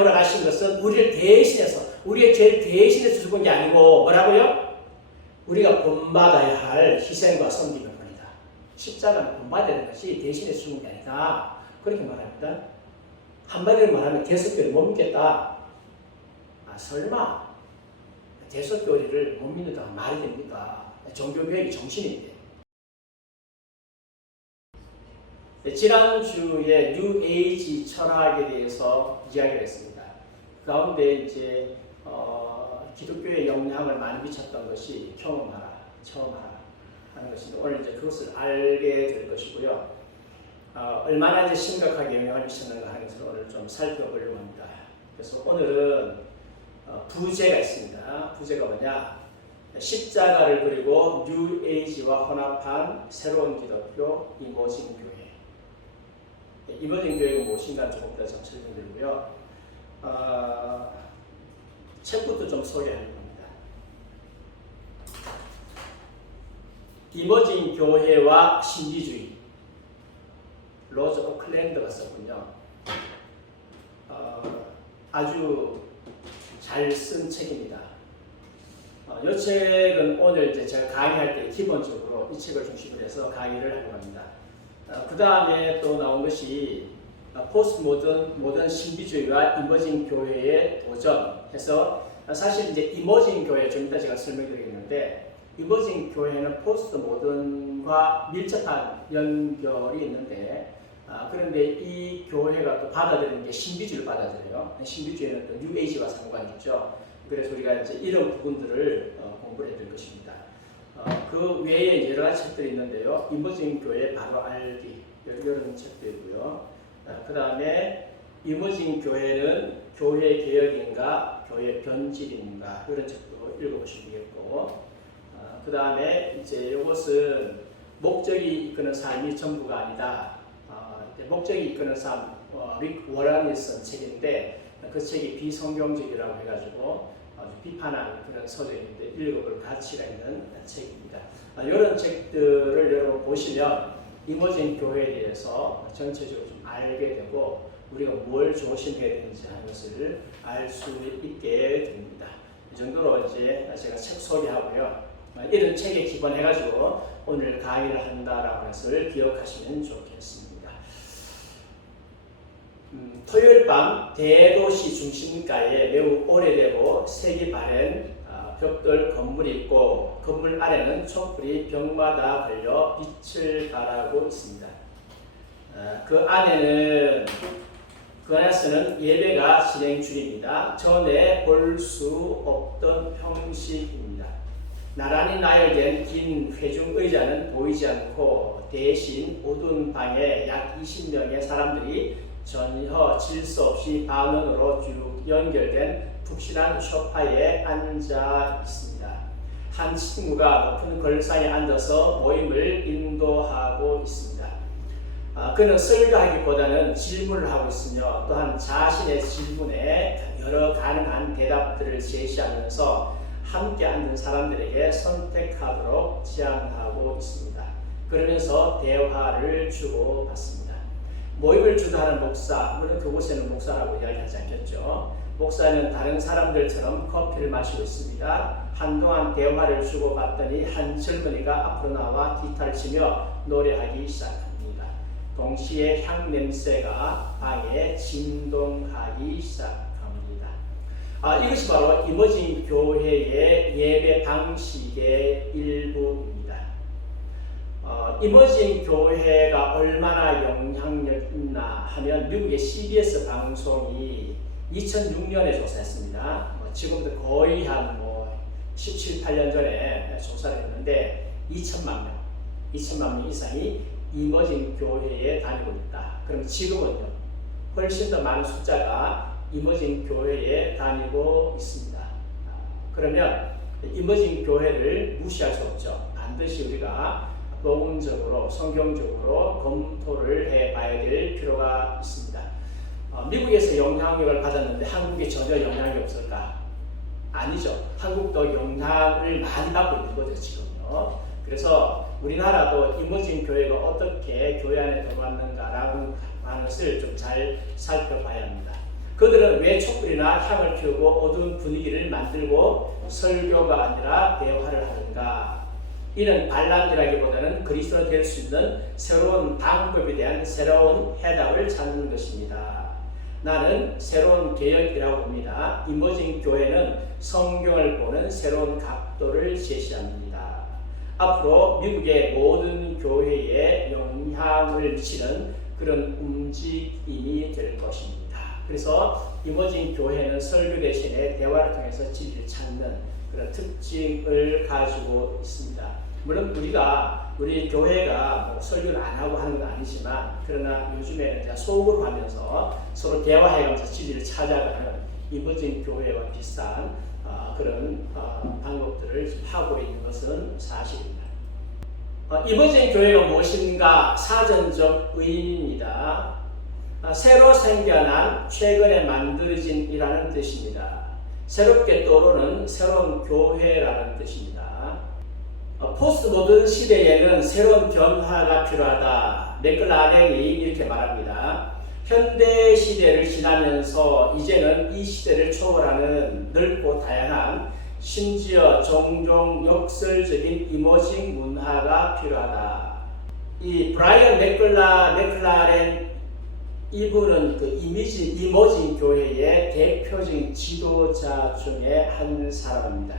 돌아가신 것은 우리를 대신해서, 우리의 죄를 대신해서 죽은 게 아니고 뭐라고요? 우리가 본받아야 할 희생과 섬김을 뿐이다. 십자가는 본받아야 되는 것이 대신해서 죽은 게 아니다. 그렇게 말합니다. 한마디로 말하면 대속교를 못 믿겠다. 설마 대속교리를 못 믿는다고 말이 됩니까? 종교개혁이 정신인데. 지난주에 뉴에이지 철학에 대해서 이야기를 했습니다. 그 가운데 이제 기독교의 영향을 많이 미쳤던 것이 경험하라, 체험하라 하는 것인데 오늘 이제 그것을 알게 될 것이고요. 얼마나 이제 심각하게 영향을 미쳤는가 하는 것을 오늘 좀 살펴보려고 합니다. 그래서 오늘은 부제가 있습니다. 부제가 뭐냐? 십자가를 그리고 뉴에이지와 혼합한 새로운 기독교 이머징 교회. 이머징 교회가 무엇인가 조금 더 좀 설명드리고요. 책부터 좀 소개할 겁니다. 이머징 교회와 신비주의. 로저 오클랜드가 썼군요. 아주 잘 쓴 책입니다. 이 책은 오늘 이제 제가 강의할 때 기본적으로 이 책을 중심으로 해서 강의를 하려고 합니다. 그 다음에 또 나온 것이 포스트 모던 신비주의와 이머징 교회의 도전 해서 사실 이제 이머징 교회 좀 이따 제가 설명드리겠는데 이머징 교회는 포스트 모던과 밀접한 연결이 있는데 그런데 이 교회가 또 받아들이는 게 신비주의를 받아들여요. 신비주의는 또 뉴에이지와 상관이 있죠. 그래서 우리가 이제 이런 부분들을 공부를 해드릴 것입니다. 그 외에 여러 가지 책들이 있는데요. 이머징 교회 바로 알기 이런 책도 있고요. 그 다음에 이머징 교회는 교회 개혁인가 교회 변질인가 이런 책도 읽어보시면 되겠고 그 다음에 이제 이것은 목적이 이끄는 삶이 전부가 아니다. 목적이 이끄는 삶, 릭 워런이 쓴 책인데 그 책이 비성경적이라고 해가지고 비판하는 그런 서적인데 읽어볼 가치가 있는 책입니다. 이런 책들을 여러분 보시면 이머징 교회에 대해서 전체적으로 좀 알게 되고 우리가 뭘 조심해야 되는지 하는 것을 알 수 있게 됩니다. 이 정도로 이제 제가 책 소개하고요. 이런 책에 기반해가지고 오늘 강의를 한다라는 것을 기억하시면 좋겠습니다. 토요일 밤 대도시 중심가에 매우 오래되고 색이 바랜 벽돌 건물이 있고 건물 아래는 촛불이 벽마다 걸려 빛을 발하고 있습니다. 그 안에서는 예배가 진행 중입니다. 전에 볼 수 없던 형식입니다. 나란히 나열된 긴 회중 의자는 보이지 않고 대신 어두운 방에 약 20명의 사람들이 전혀 질서 없이 반원으로 쭉 연결된 푹신한 소파에 앉아 있습니다. 한 친구가 높은 걸상에 앉아서 모임을 인도하고 있습니다. 그는 설교하기보다는 질문을 하고 있으며 또한 자신의 질문에 여러 가능한 대답들을 제시하면서 함께 앉은 사람들에게 선택하도록 제안하고 있습니다. 그러면서 대화를 주고받습니다. 모임을 주도하는 목사, 물론 그곳에는 목사라고 이야기하지 않겠죠. 목사는 다른 사람들처럼 커피를 마시고 있습니다. 한동안 대화를 주고받더니 한 젊은이가 앞으로 나와 기타를 치며 노래하기 시작합니다. 동시에 향 냄새가 방에 진동하기 시작합니다. 이것이 바로 이머징 교회의 예배 방식의 일부입니다. 이머징 교회가 얼마나 영향력 있나 하면 미국의 CBS 방송이 2006년에 조사했습니다. 지금부터 거의 한 17, 18년 전에 조사를 했는데 2천만 명 이상이 이머징 교회에 다니고 있다. 그럼 지금은요, 훨씬 더 많은 숫자가 이머징 교회에 다니고 있습니다. 그러면 이머징 교회를 무시할 수 없죠. 반드시 우리가 복음적으로 성경적으로 검토를 해봐야 될 필요가 있습니다. 미국에서 영향력을 받았는데 한국에 전혀 영향이 없을까? 아니죠. 한국도 영향을 많이 받고 있는 거죠, 지금요. 그래서 우리나라도 이머징 교회가 어떻게 교회 안에 들어왔는가라는 것을 좀 잘 살펴봐야 합니다. 그들은 왜 촛불이나 향을 피우고 어두운 분위기를 만들고 설교가 아니라 대화를 하는가? 이는 반란이라기보다는 그리스도가 될 수 있는 새로운 방법에 대한 새로운 해답을 찾는 것입니다. 나는 새로운 개혁이라고 봅니다. 이머징 교회는 성경을 보는 새로운 각도를 제시합니다. 앞으로 미국의 모든 교회에 영향을 미치는 그런 움직임이 될 것입니다. 그래서 이머징 교회는 설교 대신에 대화를 통해서 진리를 찾는 그런 특징을 가지고 있습니다. 물론 우리 교회가 뭐 설교를 안 하고 하는 건 아니지만, 그러나 요즘에는 이제 속으로 하면서 서로 대화해가면서 진리를 찾아가는 이머징 교회와 비슷한 그런 방법들을 하고 있는 것은 사실입니다. 이머징 교회가 무엇인가? 사전적 의미입니다. 새로 생겨난, 최근에 만들어진이라는 뜻입니다. 새롭게 떠오르는 새로운 교회라는 뜻입니다. 포스트 모던 시대에는 새로운 변화가 필요하다. 맥클라렌이 이렇게 말합니다. 현대 시대를 지나면서 이제는 이 시대를 초월하는 넓고 다양한, 심지어 종종 역설적인 이머징 문화가 필요하다. 이 브라이언 맥클라렌, 이분은 그 이머징 교회의 대표적인 지도자 중에 한 사람입니다.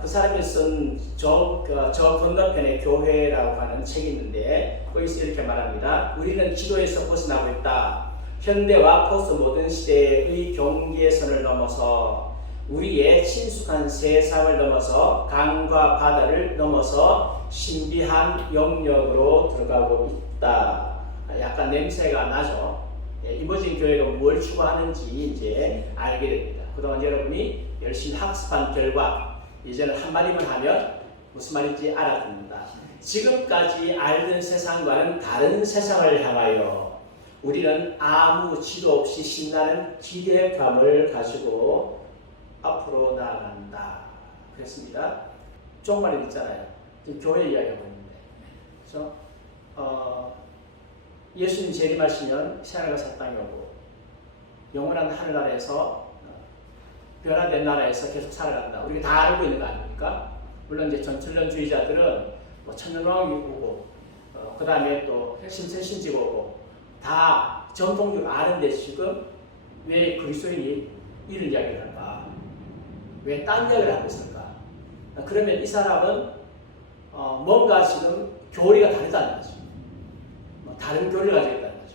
그 사람이 쓴 저 건너편의 교회라고 하는 책이 있는데, 거기서 이렇게 말합니다. 우리는 지도에서 벗어나고 있다. 현대와 포스트 모던 시대의 경계선을 넘어서, 우리의 친숙한 세상을 넘어서, 강과 바다를 넘어서 신비한 영역으로 들어가고 있다. 약간 냄새가 나죠. 이머징 교회가 뭘 추구하는지 이제 알게 됩니다. 그동안 여러분이 열심히 학습한 결과, 이제는 한마디만 하면 무슨 말인지 알아듣는다. 지금까지 알던 세상과는 다른 세상을 향하여 우리는 아무 지도 없이 신나는 기대감을 가지고 앞으로 나아간다. 그랬습니다. 쪽말이 있잖아요. 지금 교회 이야기하고 있는데, 그렇죠? 예수님 재림하시면 새하늘과 새 땅이 오고 영원한 하늘나라에서 변화된 나라에서 계속 살아간다. 우리가 다 알고 있는 거 아닙니까? 물론 이제 전천년주의자들은 뭐 천년왕이 오고, 그 다음에 또 신세신지가 오고, 다 전통적으로 아는데 지금 왜 그리스도인이 이런 이야기를 할까? 왜 딴 이야기를 하고 있을까? 그러면 이 사람은 뭔가 지금 교리가 다르다는 거죠. 다른 교리를 가지고 있다는 거죠.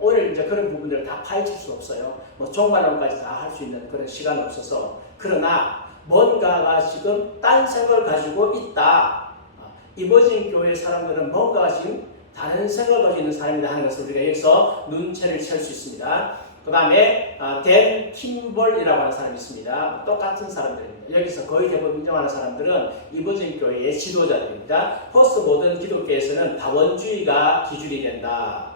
오늘 이제 그런 부분들을 다 파헤칠 수 없어요. 종말론까지 다 할 수 있는 그런 시간이 없어서. 그러나 뭔가가 지금 딴 생각을 가지고 있다. 이머징 교회 사람들은 뭔가가 지금 다른 생각을 가지고 있는 사람이다 하는 것을 우리가 여기서 눈치를 챌 수 있습니다. 그 다음에 댄 킴볼이라고 하는 사람이 있습니다. 똑같은 사람들입니다. 여기서 거의 대부분 인정하는 사람들은 이머징 교회의 지도자들입니다. 포스트 모던 기독교에서는 다원주의가 기준이 된다.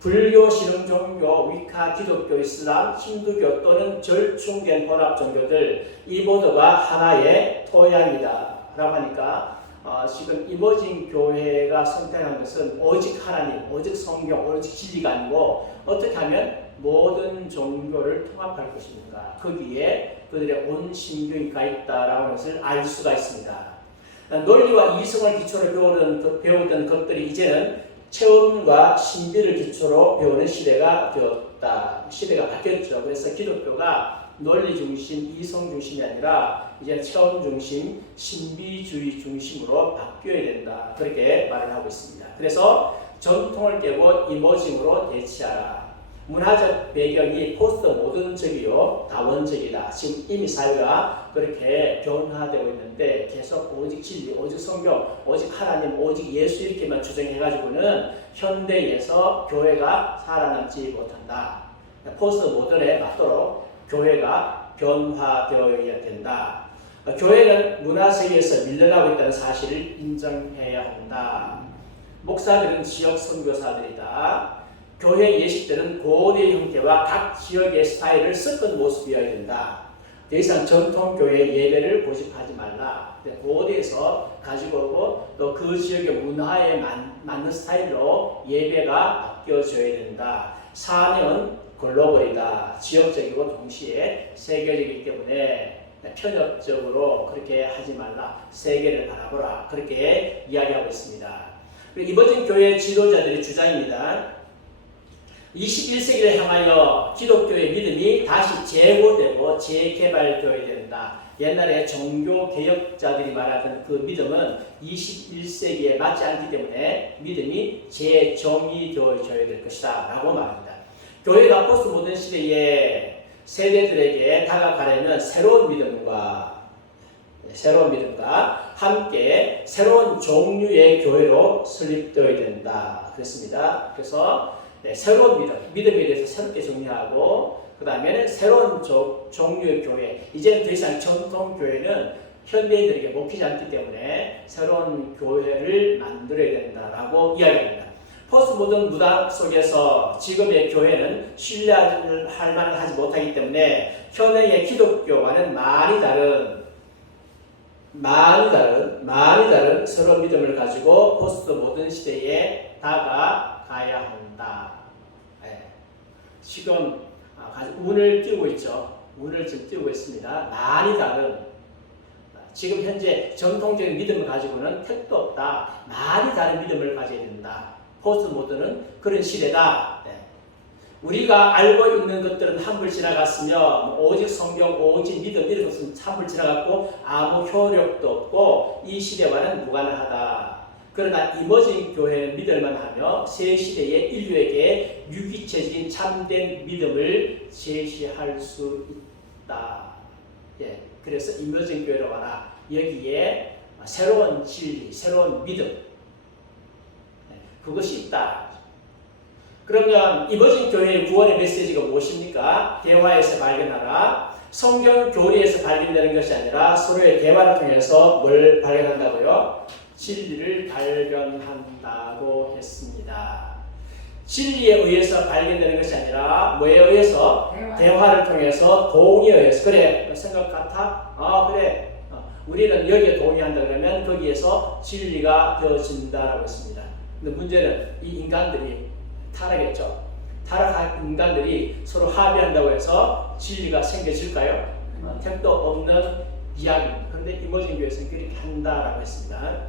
불교, 신흥종교, 위카, 기독교, 이슬람, 힌두교 또는 절충된 혼합 종교들, 이 모두가 하나의 토양이다 라고 하니까 지금 이머징 교회가 선택한 것은 오직 하나님, 오직 성경, 오직 진리가 아니고 어떻게 하면 모든 종교를 통합할 것입니까? 거기에 그들의 온 신경이 가 있다라고 하는 것을 알 수가 있습니다. 논리와 이성을 기초로 배우던 것들이 이제는 체험과 신비를 기초로 배우는 시대가 되었다. 시대가 바뀌었죠. 그래서 기독교가 논리 중심, 이성 중심이 아니라 이제 체험 중심, 신비주의 중심으로 바뀌어야 된다. 그렇게 말을 하고 있습니다. 그래서 전통을 깨고 이머징으로 대치하라. 문화적 배경이 포스트 모던적이요 다원적이다. 지금 이미 사회가 그렇게 변화되고 있는데 계속 오직 진리, 오직 성경, 오직 하나님, 오직 예수 이렇게만 주장해가지고는 현대에서 교회가 살아남지 못한다. 포스트 모던에 맞도록 교회가 변화되어야 된다. 교회는 문화세계에서 밀려나고 있다는 사실을 인정해야 한다. 목사들은 지역 선교사들이다. 교회 예식들은 고대 형태와 각 지역의 스타일을 섞은 모습이어야 된다. 더 이상 전통교회 예배를 고집하지 말라. 고대에서 가지고 오고 또 그 지역의 문화에 맞는 스타일로 예배가 바뀌어져야 된다. 사명은 글로벌이다. 지역적이고 동시에 세계적이기 때문에 편협적으로 그렇게 하지 말라. 세계를 바라보라. 그렇게 이야기하고 있습니다. 이번 교회 지도자들의 주장입니다. 21세기를 향하여 기독교의 믿음이 다시 재고되고 재개발되어야 된다. 옛날에 종교개혁자들이 말하던 그 믿음은 21세기에 맞지 않기 때문에 믿음이 재정의되어져야 될 것이다 라고 말합니다. 교회가 포스트 모던 시대에 세대들에게 다가가려면 새로운 믿음과 함께 새로운 종류의 교회로 설립되어야 된다 그랬습니다. 그래서 새로운 믿음에 대해서 새롭게 정리하고 그 다음에는 새로운 종류의 교회, 이제는 더 이상 전통 교회는 현대인들에게 먹히지 않기 때문에 새로운 교회를 만들어야 된다라고 이야기합니다. 포스트 모던 문화 속에서 지금의 교회는 신뢰할 만을 하지 못하기 때문에 현행의 기독교와는 많이 다른 새로운 믿음을 가지고 포스트 모던 시대에 다가가야 한다. 지금 운을 띄우고 있죠. 운을 지금 띄우고 있습니다. 많이 다른 지금 현재 전통적인 믿음을 가지고는 택도 없다. 많이 다른 믿음을 가져야 된다. 포스트 모던은 그런 시대다. 우리가 알고 있는 것들은 한물 지나갔으며 오직 성경, 오직 믿음 이런 것은 한물 지나갔고 아무 효력도 없고 이 시대와는 무관하다. 그러나 이머징 교회는 믿을만 하며 새 시대의 인류에게 유기체적인 참된 믿음을 제시할 수 있다. 그래서 이머징 교회로 와라. 여기에 새로운 진리, 새로운 믿음 그것이 있다. 그러면 이머징 교회의 구원의 메시지가 무엇입니까? 대화에서 발견하라. 성경 교리에서 발견되는 것이 아니라 서로의 대화를 통해서 뭘 발견한다고요? 진리를 발견한다고 했습니다. 진리에 의해서 발견되는 것이 아니라 뭐에 의해서? 대화를 통해서, 동의에 의해서. 그래, 생각 같아? 그래. 우리는 여기에 동의한다 그러면 거기에서 진리가 되어진다라고 했습니다. 근데 문제는 이 인간들이 타락했죠. 타락한 인간들이 서로 합의한다고 해서 진리가 생겨질까요? 택도 없는 이야기입니다. 그런데 이머징 교회에서는 그렇게 한다라고 했습니다.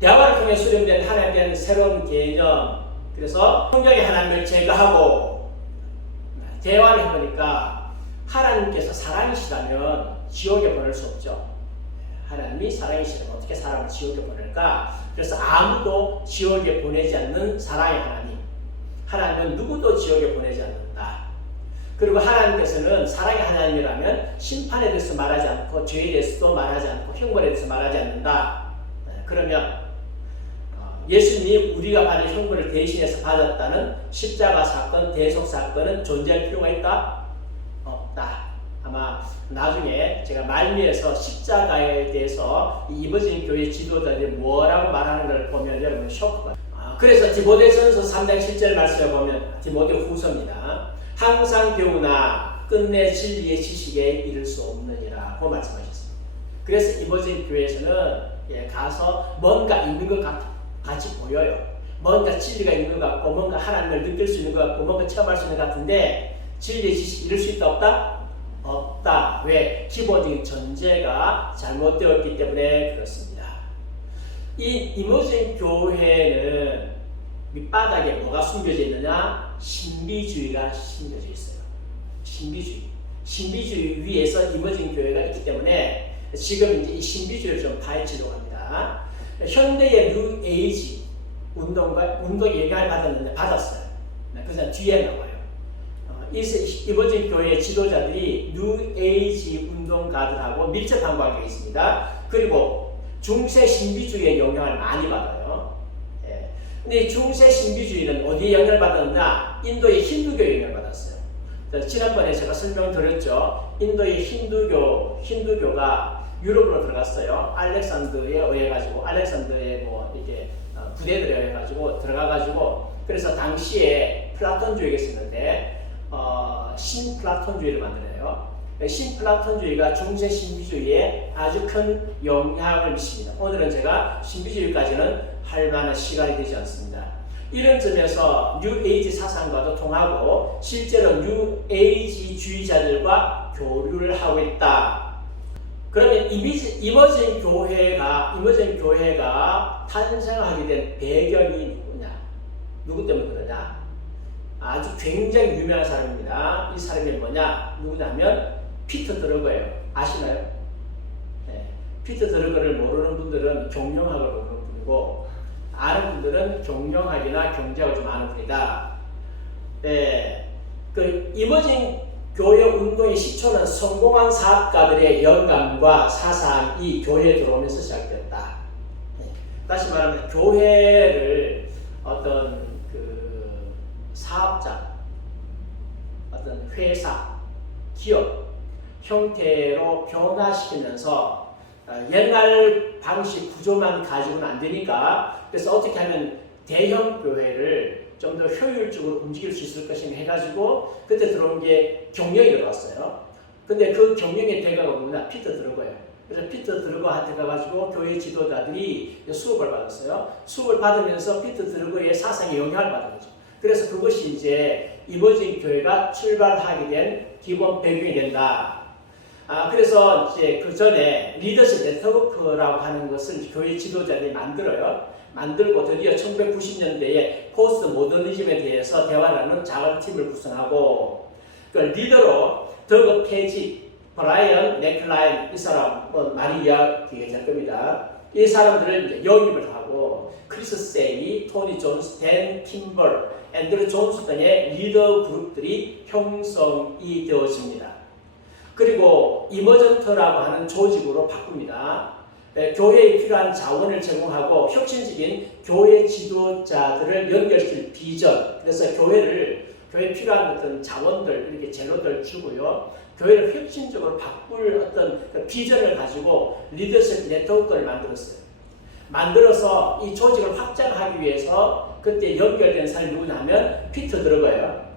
대화를 통해 수렴된 하나님에 대한 새로운 개념. 그래서 성경의 하나님을 제거하고 대화를 해보니까 하나님께서 사랑이시라면 지옥에 보낼 수 없죠. 하나님이 사랑이시라면 어떻게 사람을 지옥에 보낼까? 그래서 아무도 지옥에 보내지 않는 사랑의 하나님. 하나님은 누구도 지옥에 보내지 않는다. 그리고 하나님께서는 사랑의 하나님이라면 심판에 대해서 말하지 않고 죄에 대해서도 말하지 않고 형벌에 대해서 말하지 않는다. 그러면 예수님이 우리가 받을 형벌을 대신해서 받았다는 십자가 사건, 대속 사건은 존재할 필요가 있다? 없다. 아마 나중에 제가 말미에서 십자가에 대해서 이머징 교회 지도자들이 뭐라고 말하는 걸 보면 여러분 쇼크가. 그래서 디모데전서 3장 7절 말씀을 보면 디모데 후서입니다. 항상 배우나 끝내 진리의 지식에 이를 수 없느니라고 말씀하셨습니다. 그래서 이머징 교회에서는 가서 뭔가 있는 것 같이 보여요. 뭔가 진리가 있는 것 같고 뭔가 하나님을 느낄 수 있는 것 같고 뭔가 체험할 수 있는 것 같은데 진리의 지식이 이룰 수 있다 없다? 없다. 왜? 기본적인 전제가 잘못되었기 때문에 그렇습니다. 이 이머징 교회는 밑바닥에 뭐가 숨겨져 있느냐? 신비주의가 숨겨져 있어요. 신비주의 위에서 이머징 교회가 있기 때문에 지금 이제 이 신비주의를 좀 파헤치려고 합니다. 현대의 뉴 에이지 운동에 영향을 받았어요. 그래서 뒤에 나와요. 이머징 교회의 지도자들이 뉴 에이지 운동가들하고 밀접한 관계가 있습니다. 그리고 중세 신비주의의 영향을 많이 받아요. 근데 중세 신비주의는 어디에 영향을 받았느냐? 인도의 힌두교에 영향을 받았어요. 지난번에 제가 설명드렸죠. 인도의 힌두교가 유럽으로 들어갔어요. 알렉산더에 의해 가지고 알렉산더의 뭐 이렇게 부대들에 의해 가지고 들어가 가지고 그래서 당시에 플라톤주의가 있었는데 신플라톤주의를 만들어요. 신플라톤주의가 중세 신비주의에 아주 큰 영향을 미칩니다. 오늘은 제가 신비주의까지는 할 만한 시간이 되지 않습니다. 이런 점에서 뉴에이지 사상과도 통하고 실제로 뉴에이지주의자들과 교류를 하고 있다. 그러면 이머징 교회가 탄생하게 된 배경이 누구냐? 누구 때문에 그러냐? 아주 굉장히 유명한 사람입니다. 이 사람이 누구냐면 피터 드러거예요. 아시나요? 네. 피터 드러거를 모르는 분들은 경영학을 모르는 분이고, 아는 분들은 경영학이나 경제학을 좀 아는 분이다. 네. 그 이머징 교회 운동의 시초는 성공한 사업가들의 영감과 사상이 교회에 들어오면서 시작됐다. 네. 다시 말하면 교회를 어떤 그 사업자, 어떤 회사, 기업 형태로 변화시키면서 옛날 방식 구조만 가지고는 안 되니까, 그래서 어떻게 하면 대형 교회를 좀 더 효율적으로 움직일 수 있을 것인가 해가지고 그때 들어온 게 경영이 들어왔어요. 근데 그 경영의 대가가 뭐냐? 피터 드러거예요. 그래서 피터 드러거한테 가가지고 교회 지도자들이 수업을 받았어요. 수업을 받으면서 피터 드러거의 사상에 영향을 받은 거죠. 그래서 그것이 이제 이머징 교회가 출발하게 된 기본 배경이 된다. 그래서 이제 그 전에 리더십 네트워크라고 하는 것을 교회 지도자들이 만들고 드디어 1990년대에 포스트 모더니즘에 대해서 대화하는 작은 팀을 구성하고, 그 리더로 더그 페이지, 브라이언 맥클라인, 이 사람 많이 이야기할 겁니다. 이 사람들을 이제 영입을 하고 크리스 세이, 토니 존스, 댄 킴벌, 앤드류 존스 등의 리더 그룹들이 형성이 되어집니다. 그리고 이머전트라고 하는 조직으로 바꿉니다. 교회에 필요한 자원을 제공하고 혁신적인 교회 지도자들을 연결시킬 비전, 그래서 교회에 필요한 어떤 자원들, 이렇게 재료들 주고요. 교회를 혁신적으로 바꿀 어떤 비전을 가지고 리더십 네트워크를 만들어서 이 조직을 확장하기 위해서 그때 연결된 사람이 누구냐면 피터 드러거예요.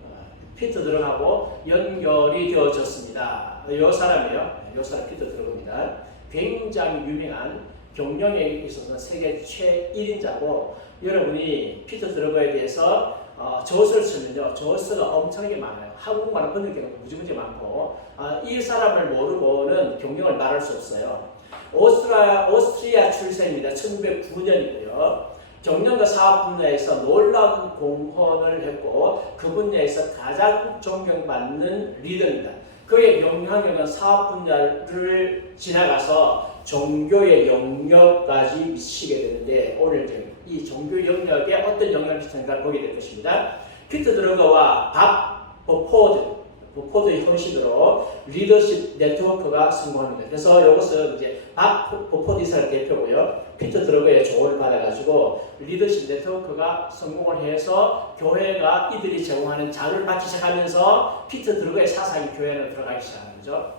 피터 드러가고 연결이 되어졌습니다. 이 사람이에요. 이 사람 피터 드러거입니다. 굉장히 유명한 경영에 있어서 세계 최1인자고, 여러분이 피터 드러거에 대해서 저서를 쓰면요, 저서가 엄청나게 많아요. 한국말을 번역된 거 무지무지 많고, 이 사람을 모르고는 경영을 말할 수 없어요. 오스트리아 출생입니다. 1909년이고요. 경영과 사업 분야에서 놀라운 공헌을 했고 그 분야에서 가장 존경받는 리더입니다. 그의 영향력은 사업 분야를 지나가서 종교의 영역까지 미치게 되는데, 오늘 이 종교 영역에 어떤 영향을 미치는가 보게 될 것입니다. 피터 드러거와 밥 버포드의 헌신으로 리더십 네트워크가 성공합니다. 그래서 이것은 이제 밥 버포드 이사를 대표고요. 피터 드러거의 조언을 받아가지고 리더십 네트워크가 성공을 해서 교회가 이들이 제공하는 자료를 받기 시작하면서 피터 드러거의 사상이 교회 안으로 들어가기 시작하는 거죠.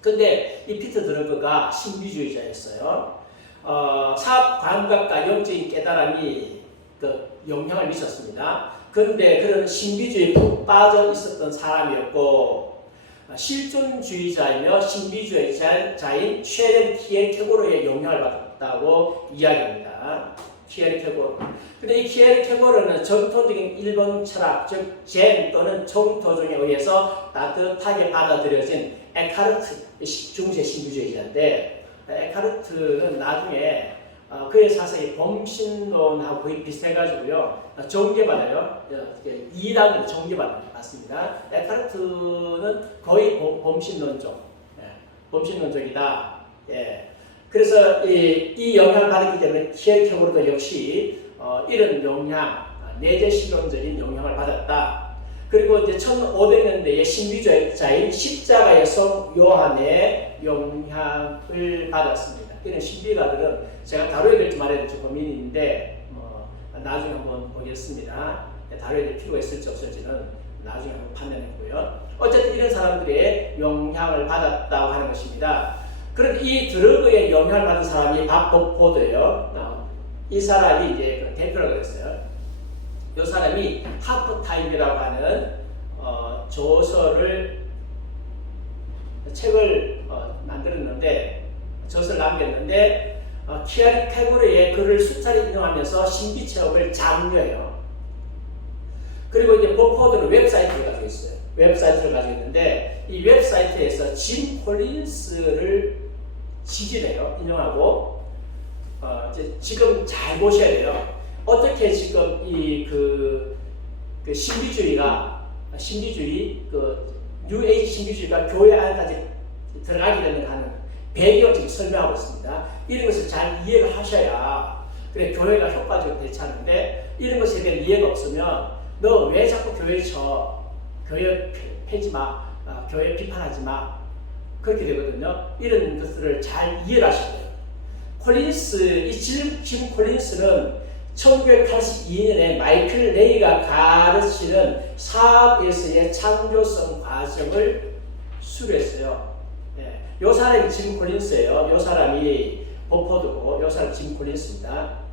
근데 이 피터 드러거가 신비주의자였어요. 사업 감각과 영적인 깨달음이 그 영향을 미쳤습니다. 그런데 그런 신비주의에 푹 빠져 있었던 사람이었고, 실존주의자이며 신비주의자인 쉐렌 키에르케고르의 영향을 받았다고 이야기합니다. 키에르케고르. 근데 이 키에르케고르는 전통적인 일본 철학, 즉 젠 또는 정토종에 의해서 따뜻하게 받아들여진 에카르트 중세 신비주의자인데, 에카르트는 나중에 그의 사상이 범신론하고 거의 비슷해가지고요, 정죄받아요. 2단으로 정죄받습니다. 에카르트는 거의 범신론적이다. 예. 그래서 이 영향을 받았기 때문에 키에르케고르도 역시 이런 영향, 내재신론적인 영향을 받았다. 그리고 이제 1500년대에 신비주의자인 십자가의 성 요한의 영향을 받았습니다. 이런 신비가들은 제가 다뤄야 될지 말아야 될지 고민인데 나중에 한번 보겠습니다. 다뤄야 될 필요가 있을지 없을지는 나중에 한번 판단해보고요. 어쨌든 이런 사람들의 영향을 받았다고 하는 것입니다. 그런데 이 드러그의 영향을 받은 사람이 밥 버포드예요. 이 사람이 이제 그 대표라고 했어요. 이 사람이 하프타임이라고 하는 책을 만들었는데, 저서를 남겼는데, 키에르케고르의 글을 숫자를 인용하면서 신비 체험을 장려해요. 그리고 이제 보포드는 웹사이트를 가지고 있어요. 웹사이트를 가지고 있는데 이 웹사이트에서 짐 콜린스를 지지해요. 인용하고 이제 지금 잘 보셔야 돼요. 어떻게 지금 이 그 신비주의 그 뉴에이지 신비주의가 교회 안까지 들어가게 되는 하는 배경을 지금 설명하고 있습니다. 이런 것을 잘 이해를 하셔야 그래 교회가 효과적으로 대처하는데 이런 것에 대한 이해가 없으면 너 왜 자꾸 교회 쳐? 교회 패지 마. 교회 비판하지 마. 그렇게 되거든요. 이런 것들을 잘 이해를 하셔야 돼요. 콜린스, 짐 콜린스는 1982년에 마이클 레이가 가르치는 사업에서의 창조성 과정을 수료했어요. 네. 요 사람이 짐 콜린스예요. 요 사람이 보포드고 요 사람이 짐 콜린스입니다.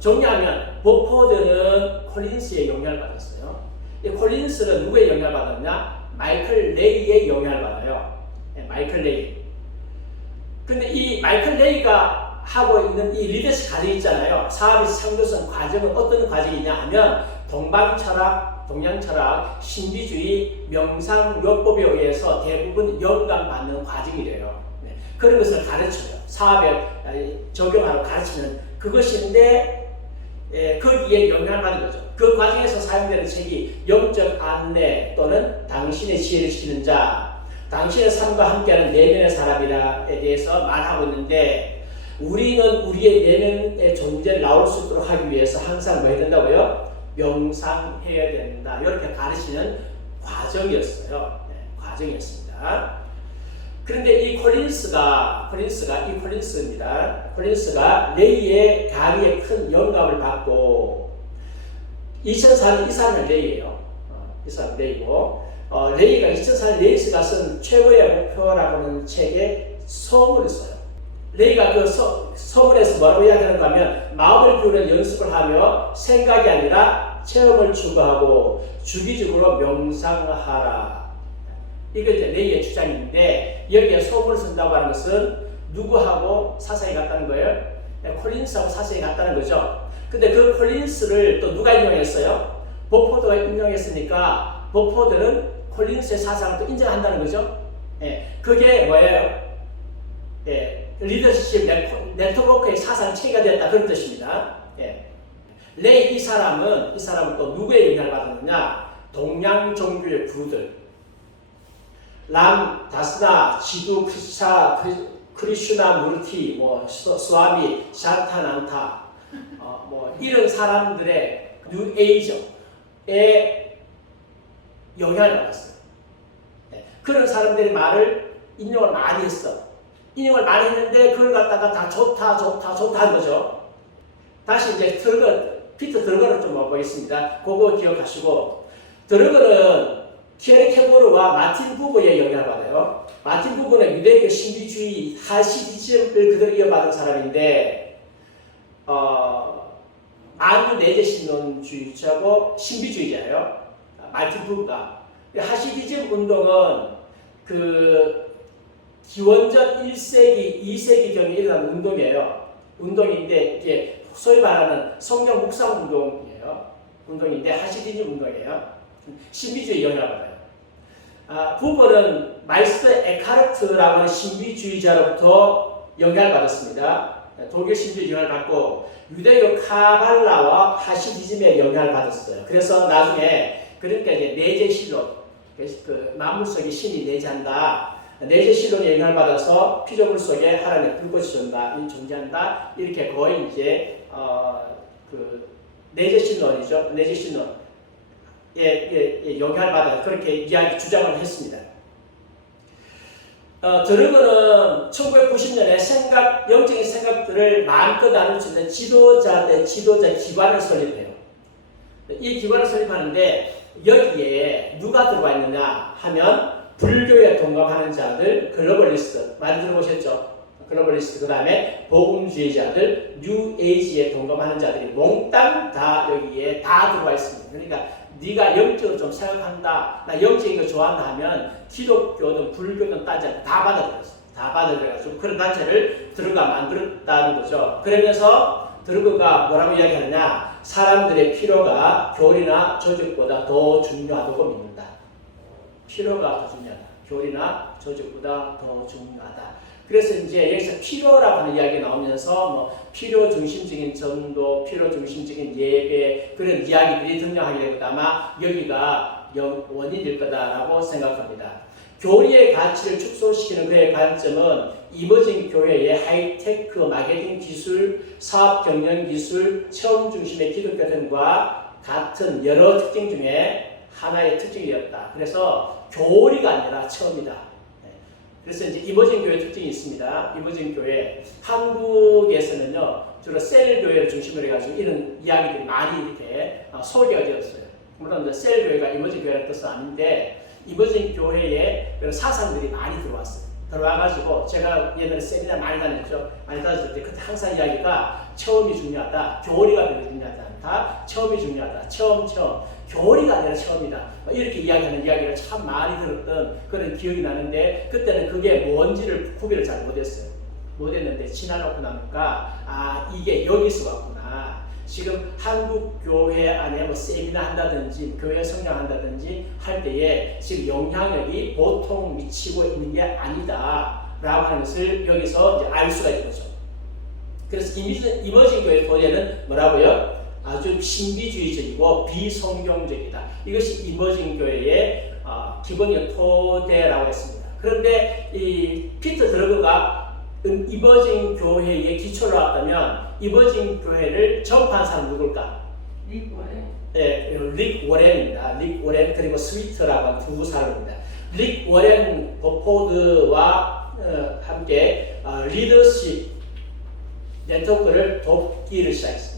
정리하면 보포드는 콜린스의 영향을 받았어요. 이 콜린스는 누구의 영향을 받았냐? 마이클 레이의 영향을 받아요. 네, 마이클 레이. 근데 이 마이클 레이가 하고 있는 이 리더십 과정이 있잖아요. 사업의 창조성 과정은 어떤 과정이냐 하면 동방철학, 동양철학, 신비주의, 명상요법에 의해서 대부분 영감받는 과정이래요. 네. 그런 것을 가르쳐요. 사업에 적용하고 가르치는 그것인데 거기에 영향을 받는 거죠. 그 과정에서 사용되는 책이 영적 안내 또는 당신의 지혜를 지키는 자, 당신의 삶과 함께하는 내면의 사람이라에 대해서 말하고 있는데 우리는 우리의 내면의 존재를 나올 수 있도록 하기 위해서 항상 뭐 해야 된다고요? 명상해야 된다. 이렇게 가르치는 과정이었어요. 네, 과정이었습니다. 그런데 이 콜린스입니다. 콜린스가 레이의 강의에 큰 영감을 받고 2004년 이 사람은 레이예요. 이 사람 레이고 레이가 2004년 레이스가 쓴 최고의 목표라고 하는 책에 서문을 써요. 레이가 그 서문에서 뭐라고 이야기하는가 하면 마음을 비우는 연습을 하며 생각이 아니라 체험을 추구하고 주기적으로 명상하라. 이게 이제 레이의 주장인데 여기에 서문을 쓴다고 하는 것은 누구하고 사상이 같다는 거예요? 콜린스하고 사상이 같다는 거죠. 근데 그 콜린스를 또 누가 인용했어요? 보포드가 인용했으니까 보포드는 콜린스의 사상을 또 인정한다는 거죠. 그게 뭐예요? 리더십 네트워크의 사상 체계가 됐다 그런 뜻입니다. 레이 이 사람은 또 누구의 영향을 받았느냐? 동양 종교의 구루들 람, 다스나, 지두, 크리슈나 무르티, 스와미, 샨타난타, 이런 사람들의 뉴에이저의 영향을 받았어요. 그런 사람들의 말을 인용을 많이 했어. 인용을 많이 했는데 그걸 갖다가 다 좋다 하는 거죠. 다시 이제 피터 드러거를 좀 보겠습니다. 그거 기억하시고 드러거는 티에리 케보르와 마틴 부버의 영향을 받아요. 마틴 부버는 유대교 신비주의 하시디즘을 그대로 이어받은 사람인데 안유 내재신론주의자고 신비주의자예요. 마틴 부버가 하시디즘 운동은 그 기원전 1세기, 2세기경에 일어난 운동이에요. 운동인데 이게 소위 말하는 성령 묵상 운동인데 하시디즘 운동이에요. 신비주의 영향을 받아요. 부버는 마이스터 에카르트라고 하는 신비주의자로부터 영향을 받았습니다. 독일 신비주의 영향을 받고 유대교 카발라와 하시디즘의 영향을 받았어요. 그래서 나중에 그러니까 이제 내재신론, 그 만물 속에 신이 내재한다. 내재신론의 영향을 받아서 피조물 속에 하나님의 불꽃이 존재한다. 이렇게 거의 이제 그 내재신론이죠. 내재신론. 영향을 받아 그렇게 주장을 했습니다. 드러그는 1990년에 영적인 생각들을 마음껏 나눌 수 있는 지도자 기관을 설립해요. 이 기관을 설립하는데 여기에 누가 들어와 있느냐 하면 불교에 동감하는 자들, 글로벌리스트 많이 들어보셨죠? 글로벌리스트 그 다음에 복음주의자들, 뉴에이지에 동감하는 자들이 몽땅 다 여기에 다 들어와 있습니다. 그러니까 네가 영적으로 좀 생각한다, 나 영적인 거 좋아한다 하면 기독교든 불교든 따지지 다 받아들였어. 다 받아들여가지고 그런 단체를 드러가 만들었다는 거죠. 그러면서 드러가 뭐라고 이야기하느냐? 사람들의 필요가 교리나 조직보다 더 중요하다고 믿는다. 필요가 더 중요하다. 교리나 조직보다 더 중요하다. 그래서 이제 여기서 필요라고 하는 이야기 나오면서 뭐 필요 중심적인 전도, 필요 중심적인 예배 그런 이야기들이 등장하게 되고 아마 여기가 원인일 거다라고 생각합니다. 교리의 가치를 축소시키는 그의 관점은 이머징 교회의 하이테크 마케팅 기술, 사업 경영 기술, 체험 중심의 기독교 등과 같은 여러 특징 중에 하나의 특징이었다. 그래서 교리가 아니라 체험이다. 그래서 이제 이머징 교회 특징이 있습니다. 이머징 교회 한국에서는요 주로 셀 교회를 중심으로 해가지고 이런 이야기들이 많이 이렇게 소개가 되었어요. 물론 이제 셀 교회가 이머징 교회라는 뜻은 아닌데 이머징 교회에 그런 사상들이 많이 들어왔어요. 들어와가지고 제가 옛날에 세미나 많이 다녔죠. 많이 다녔을 때 그때 항상 이야기가 체험이 중요하다. 교리가 별로 중요하지 않다. 체험이 중요하다. 체험. 교리가 아니라 체험이다. 이렇게 이야기하는 이야기를 참 많이 들었던 그런 기억이 나는데 그때는 그게 뭔지를 구별을 잘 못했는데 지나놓고 나니까 이게 여기서 왔구나. 지금 한국 교회 안에 뭐 세미나 한다든지 교회 성장한다든지 할 때에 지금 영향력이 보통 미치고 있는 게 아니다라고 하는 것을 여기서 이제 알 수가 있는 거죠. 그래서 이머징 교회 토대는 뭐라고요? 아주 신비주의적이고 비성경적이다. 이것이 이머징 교회의 기본적인 토대라고 했습니다. 그런데 이 피터 드러그가 이머징 교회의 기초로 왔다면 이머징 교회를 접한 사람 누굴까? 릭 워렌. 네, 릭 워렌입니다. 릭 워렌 그리고 스위트라고 하는 두 사람입니다. 릭 워렌 버포드와 함께 리더십 네트워크를 돕기를 시작했습니다.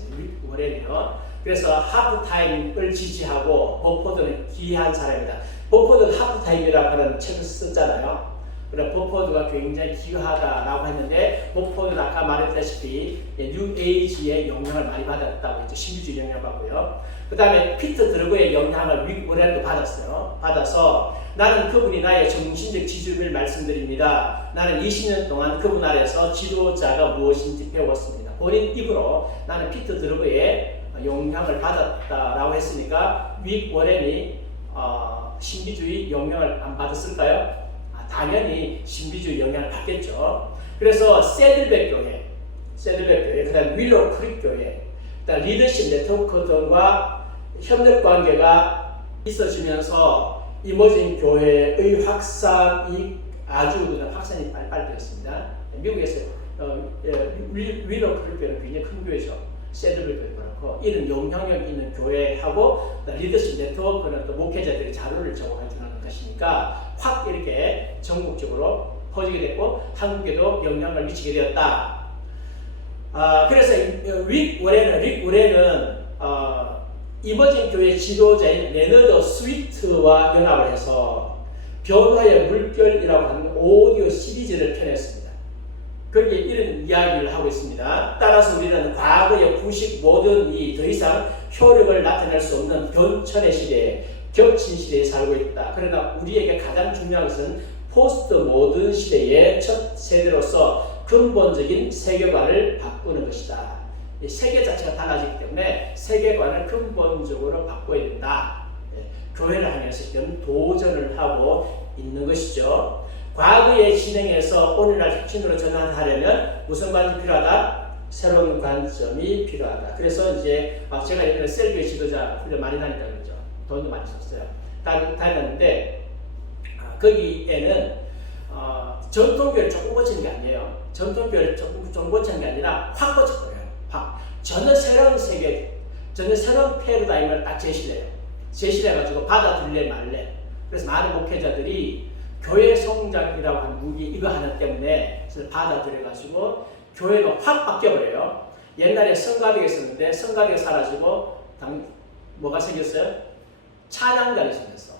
워렌이요. 그래서 하프타임을 지지하고 버포드는 귀한 사람이다. 버포드가 하프타임이라고 하는 책을 썼잖아요. 그래 버포드가 굉장히 귀하다라고 했는데 버포드는 아까 말했다시피 뉴에이지의 영향을 많이 받았다고 했죠. 신비주의 영향을 받고요. 그 다음에 피터 드러그의 영향을 릭 워렌도 받았어요. 받아서 나는 그분이 나의 정신적 지주를 말씀드립니다. 나는 20년 동안 그분 아래서 지도자가 무엇인지 배웠습니다. 본인 입으로 나는 피터 드러그의 영향을 받았다라고 했으니까 릭 워렌이 신비주의 영향을 안 받았을까요? 당연히 신비주의 영향을 받겠죠. 그래서 세들백 교회, 그 다음 윌로우 크릭 교회, 그 다음 리더십 네트워크 등과 협력 관계가 있어지면서 이머징 교회의 확산이 아주 확산이 빨리 되었습니다. 미국에서 윌로우 크릭 교회는 굉장히 큰 교회죠. 세들백 교회 그렇고 이런 영향력 있는 교회하고 리더십 네트워크는 또 목회자들이 자료를 적어해 주는 것이니까 확 이렇게 전국적으로 퍼지게 됐고 한국에도 영향을 미치게 되었다. 그래서 릭 워렌은 이머징 교회 지도자인 레너드 스위트와 연합을 해서 변화의 물결이라고 하는 오디오 시리즈를 펴냈습니다. 거기에 이런 이야기를 하고 있습니다. 따라서 우리는 과거의 구식 모든 이 더 이상 효력을 나타낼 수 없는 변천의 시대에 겹친 시대에 살고 있다. 그러나 우리에게 가장 중요한 것은 포스트 모던 시대의 첫 세대로서 근본적인 세계관을 바꾸는 것이다. 이 세계 자체가 달라지기 때문에 세계관을 근본적으로 바꿔야 된다. 교회를 하면서 지금 도전을 하고 있는 것이죠. 과거의 진행에서 오늘날 혁신으로 전환하려면 무슨 관점이 필요하다? 새로운 관점이 필요하다. 그래서 이제 제가 예전에 셀교회 지도자 훈련 많이 다녔다 그랬죠. 돈도 많이 썼어요. 다녔는데 거기에는 전통교회를 조금 고치는 게 아니에요. 전통교회를 조금 고치는 게 아니라 확 고쳐버려요. 전혀 새로운 세계, 전혀 새로운 패러다임을 딱 제시해요. 제시해가지고 받아들래 말래. 그래서 많은 목회자들이 교회 성장이라고 하는 무기 이거 하나 때문에 받아들여가지고 교회가 확 바뀌어버려요. 옛날에 성가대가 있었는데 성가대가 사라지고 뭐가 생겼어요? 찬양단이 생겼어.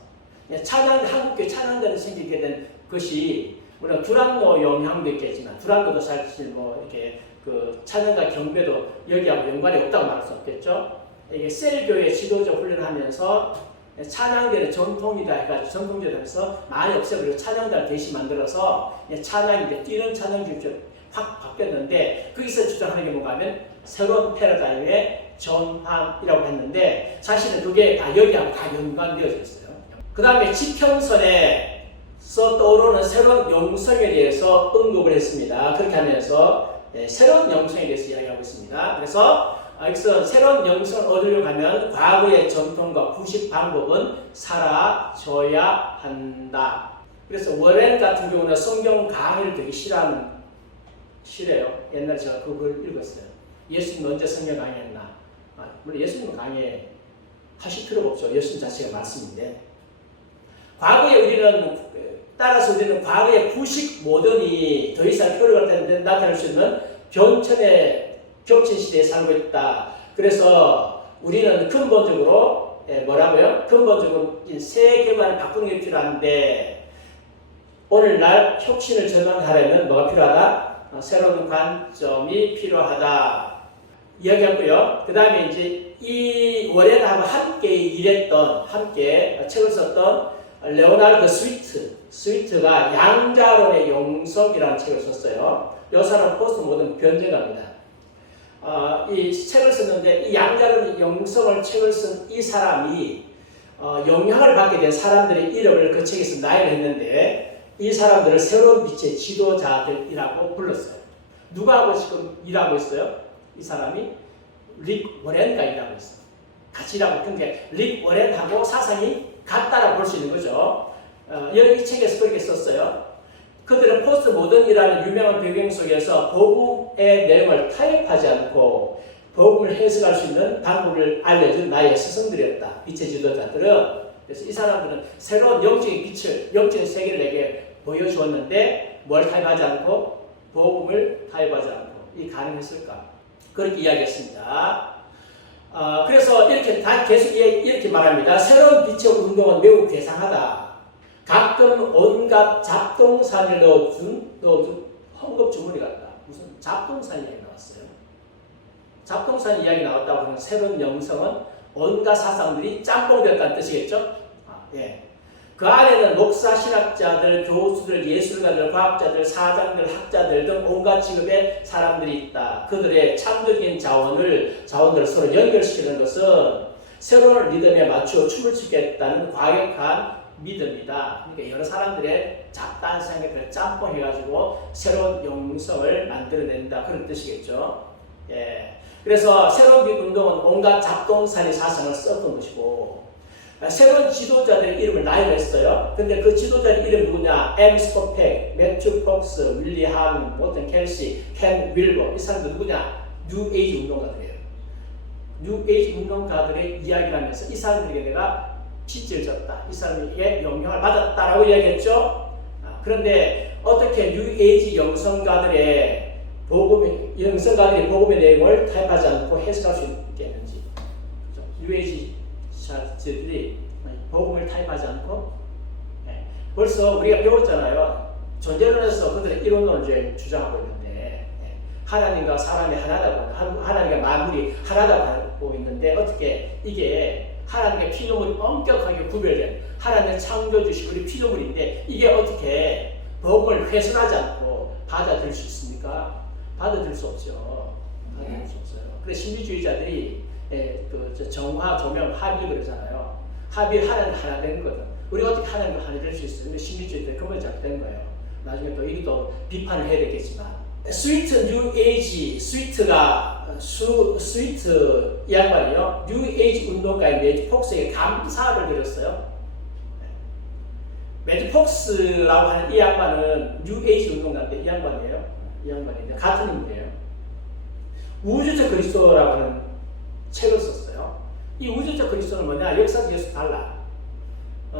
한국교회 찬양단이 생기게 된 것이 물론 두란노 영향도 있겠지만 두란노도 사실 뭐 이렇게 그 찬양과 경배도 여기하고 연관이 없다고 말할 수 없겠죠. 이게 셀교회 지도자 훈련하면서 찬양대는 전통이다 해가지고 전통제도에서 많이 없애버리고 찬양단을 대신 만들어서 찬양인데 뛰는 찬양주의로 확 바뀌었는데 거기서 주장하는 게 뭔가 하면 새로운 패러다임의 전황이라고 했는데 사실은 그게 다 여기하고 다 연관되어져 있어요. 그 다음에 지평선에서 떠오르는 새로운 영성에 대해서 언급을 했습니다. 그렇게 하면서 새로운 영성에 대해서 이야기하고 있습니다. 그래서 여기서 새로운 영성을 얻으려고 하면 과거의 전통과 구식 방법은 사라져야 한다. 그래서 워렌 같은 경우는 성경 강의를 되게 싫어해요. 옛날에 제가 그걸 읽었어요. 예수님 언제 성경 강의했나? 물론 예수님은 강의하실 필요가 없죠. 예수님 자체가 말씀인데. 과거에 따라서 우리는 과거의 구식 모던이 더 이상 효력을 나타낼 수 있는 변천의 겹친 시대에 살고 있다. 그래서 우리는 근본적으로 근본적으로 세계관을 바꾸는 게 필요한데 오늘날 혁신을 전환하려면 뭐가 필요하다? 새로운 관점이 필요하다. 이야기했고요. 그 다음에 이제 이 워렌하고 함께 책을 썼던 레오나르도 스위트가 양자론의 영성이라는 책을 썼어요. 이 사람은 포스트 모던 변증가입니다. 이 책을 썼는데 이 양자론의 영성을 책을 쓴 이 사람이 영향을 받게 된 사람들의 이름을 그 책에서 나열했는데 이 사람들을 새로운 빛의 지도자들이라고 불렀어요. 누구하고 지금 일하고 있어요? 이 사람이 릭 워렌과 일하고 있어요. 같이 일하고 있는 게 릭 워렌하고 사상이 같다라고 볼 수 있는 거죠. 여기 이 책에서 그렇게 썼어요. 그들은 포스트 모던이라는 유명한 배경 속에서 복음의 내용을 타협하지 않고 복음을 해석할 수 있는 방법을 알려준 나의 스승들이었다. 빛의 지도자들은. 그래서 이 사람들은 새로운 영적인 빛을, 영적인 세계를 내게 보여주었는데 뭘 타협하지 않고 복음을 타협하지 않고 이 가능했을까? 그렇게 이야기했습니다. 그래서 이렇게 계속 이렇게 말합니다. 새로운 빛의 운동은 매우 괴상하다. 가끔 온갖 잡동사니를 넣어준 헝겊 주머니 같다. 무슨 잡동사니 이야기 나왔어요. 잡동사니 이야기 나왔다고 하는 새로운 영성은 온갖 사상들이 짬뽕됐다는 뜻이겠죠? 예. 그 안에는 목사, 신학자들, 교수들, 예술가들, 과학자들, 사장들, 학자들 등 온갖 직업의 사람들이 있다. 그들의 창조적인 자원들을 서로 연결시키는 것은 새로운 리듬에 맞추어 춤을 추겠다는 과격한 믿음이다. 그러니까 여러 사람들의 잡다한 생각들을 짬뽕해가지고 새로운 영성을 만들어낸다. 그런 뜻이겠죠. 예. 그래서 새로운 빛 운동은 온갖 잡동사니 사상을 썼던 것이고 새로운 지도자들의 이름을 나열했어요. 근데 그 지도자의 이름 누구냐? 에미스 포펙, 매튜 폭스, 윌리 한, 모튼 켈시, 켄 윌버. 이 사람들 누구냐? 뉴 에이지 운동가들이에요. 뉴 에이지 운동가들의 이야기를 하면서 이 사람들에게 내가 빚을 졌다. 이 사람에게 영향을 받았다라고 이야기했죠. 그런데 어떻게 뉴 에이지 영성가들의 복음의 내용을 타협하지 않고 해석할 수 있겠는지. 뉴 에이지 자들이 복음을 타협하지 않고 벌써 우리가 배웠잖아요. 존재론에서 그들의 이론론을 주장하고 있는데 하나님과 사람이 하나다고 하나님과 만물이 하나다고 있는데 어떻게 이게 하나님의 피조물이 엄격하게 구별된 하나님의 창조주신 우리 피조물인데 이게 어떻게 복음을 훼손하지 않고 받아들일 수 있습니까? 받아들일 수 없죠. 받아들일 수 없어요. 그래서 신비주의자들이 정화, 조명, 합의 그러잖아요. 합의 하나는 하나 된 거든. 우리가 어떻게 하나님과 하나 될 수 있어요? 근데 신비주의들 그건 잘된 거예요. 나중에 또 이것도 비판을 해야 되겠지만. 스위트 뉴 에이지, 스위트 이 양반이요. 뉴 에이지 운동가인 매주 폭스에게 감사를 드렸어요. 매주 폭스라고 하는 이 양반은 뉴 에이지 운동가인데 이 양반이에요. 이 양반인데 같은 인물이에요. 우주적 그리스도라고 하는 책을 썼어요. 이 우주적 그리스도는 뭐냐? 역사적 예수 달라.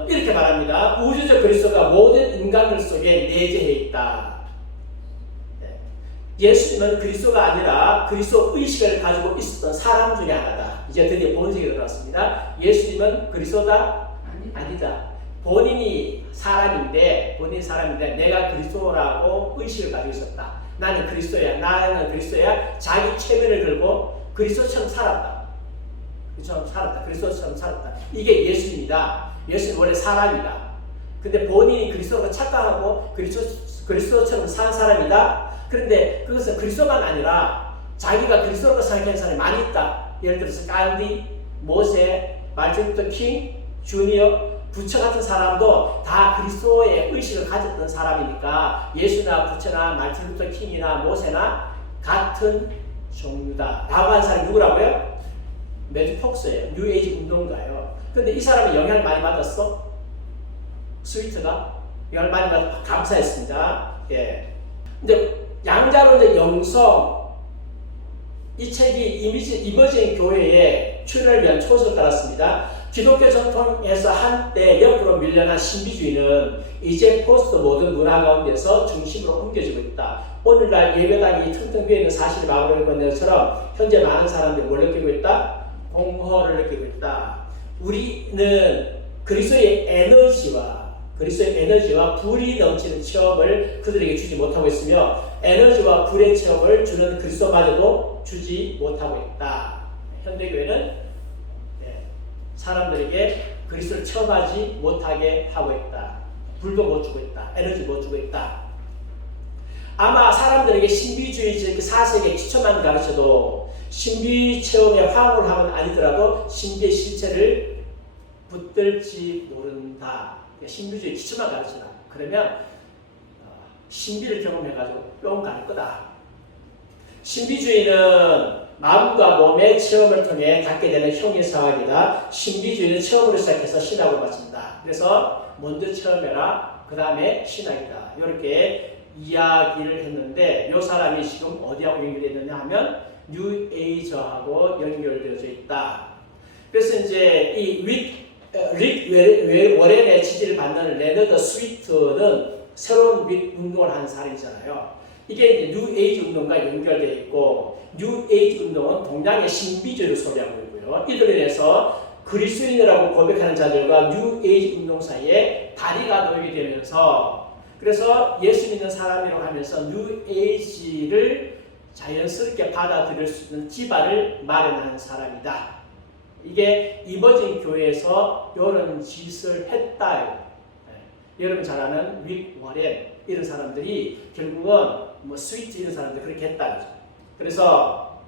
이렇게 말합니다. 우주적 그리스도가 모든 인간들 속에 내재해 있다. 예수님은 그리스도가 아니라 그리스도 의식을 가지고 있었던 사람 중에 하나다. 이제 드디어 본색이 들어왔습니다. 예수님은 그리스도다? 아니다. 본인이 사람인데 내가 그리스도라고 의식을 가지고 있었다. 나는 그리스도야. 자기 체면을 걸고 그리스도처럼 살았다. 그리스도처럼 살았다. 이게 예수님이다. 예수님 원래 사람이다. 근데 본인이 그리스도가 착각하고 그리스도처럼 산 사람이다. 그런데 그것은 그리스도만 아니라 자기가 그리스도로 생각하는 사람이 많이 있다. 예를 들어서 간디, 모세, 마틴 루터 킹, 주니어, 부처 같은 사람도 다 그리스도의 의식을 가졌던 사람이니까 예수나 부처나 마틴 루터 킹이나 모세나 같은 종류다 라고 한 사람이 누구라고요? 매주 폭스예요. 뉴에이지 운동가예요. 근데 이 사람이 영향을 많이 받았어? 스위트가? 영향을 많이 받아 감사했습니다. 예. 근데 양자론적 영성 이 책이 이머징 교회에 출연을 위한 초석을 깔았습니다. 기독교 전통에서 한때 옆으로 밀려난 신비주의는 이제 포스트 모던 문화 가운데서 중심으로 옮겨지고 있다. 오늘날 예배당이 텅텅 비어있는 사실을 막으려고 하는 것처럼 현재 많은 사람들이 뭘 느끼고 있다? 공허를 느끼고 있다. 우리는 그리스도의 에너지와 불이 넘치는 체험을 그들에게 주지 못하고 있으며 에너지와 불의 체험을 주는 그리스도마저도 주지 못하고 있다. 현대교회는 사람들에게 그리스도를 체험하지 못하게 하고 있다. 불도 못 주고 있다. 에너지 못 주고 있다. 아마 사람들에게 신비주의적 4세기의 기초만 가르쳐도 신비 체험에 황홀 하면 아니더라도 신비의 실체를 붙들지 모른다. 신비주의 기초만 가르치다. 그러면 신비를 경험해가지고 뿅 갈 거다. 신비주의는 마음과 몸의 체험을 통해 갖게 되는 형이사학이다. 신비주의는 체험으로 시작해서 신학으로 마친다. 그래서 먼저 체험해라. 그 다음에 신학이다. 이렇게 이야기를 했는데 이 사람이 지금 어디하고 연결되어 있느냐 하면 뉴에이저하고 연결되어져 있다. 그래서 이제 이 릭 워렌의 지지를 받는 레너드 스위트는 새로운 운동을 하는 사람이잖아요. 이게 이제 뉴에이지 운동과 연결되어 있고 뉴에이지 운동은 동양의 신비주의를 소개하고 있고요. 이들에 대해서 그리스도인이라고 고백하는 자들과 뉴에이지 운동 사이에 다리가 놓이게 되면서 그래서 예수 믿는 사람이라고 하면서 뉴에이지를 자연스럽게 받아들일 수 있는 기반을 마련하는 사람이다. 이게 이머징 교회에서 이런 짓을 했다. 여러분 잘 아는 릭 워렌 이런 사람들이 결국은 스위트 이런 사람들이 그렇게 했다. 그래서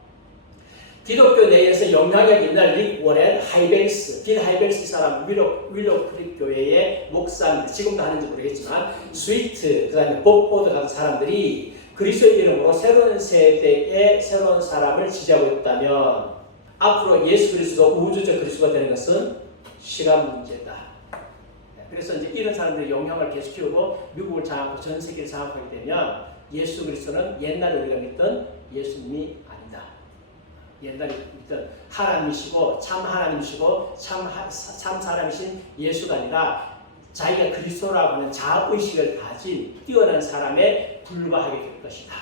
기독교 내에서 영향력 있는 릭 워렌 하이벨스, 빌 하이벨스 이 사람 윌로 크릭 교회의 목사입니다. 지금도 하는지 모르겠지만 스위트, 그 다음에 법 포드 같은 사람들이 그리스도의 이름으로 새로운 세대의 새로운 사람을 지지하고 있다면 앞으로 예수 그리스도가 우주적 그리스도가 되는 것은 시간 문제다. 그래서 이제 이런 사람들의 영향을 계속 키우고 미국을 장악하고 전 세계를 장악하게 되면 예수 그리스도는 옛날에 우리가 믿던 예수님이 아니다. 옛날에 믿던 하나님이시고 참 하나님이시고 참 사람이신 예수가 아니라 자기가 그리스도라고 하는 자아의식을 가진 뛰어난 사람에 불과하게 될 것이다.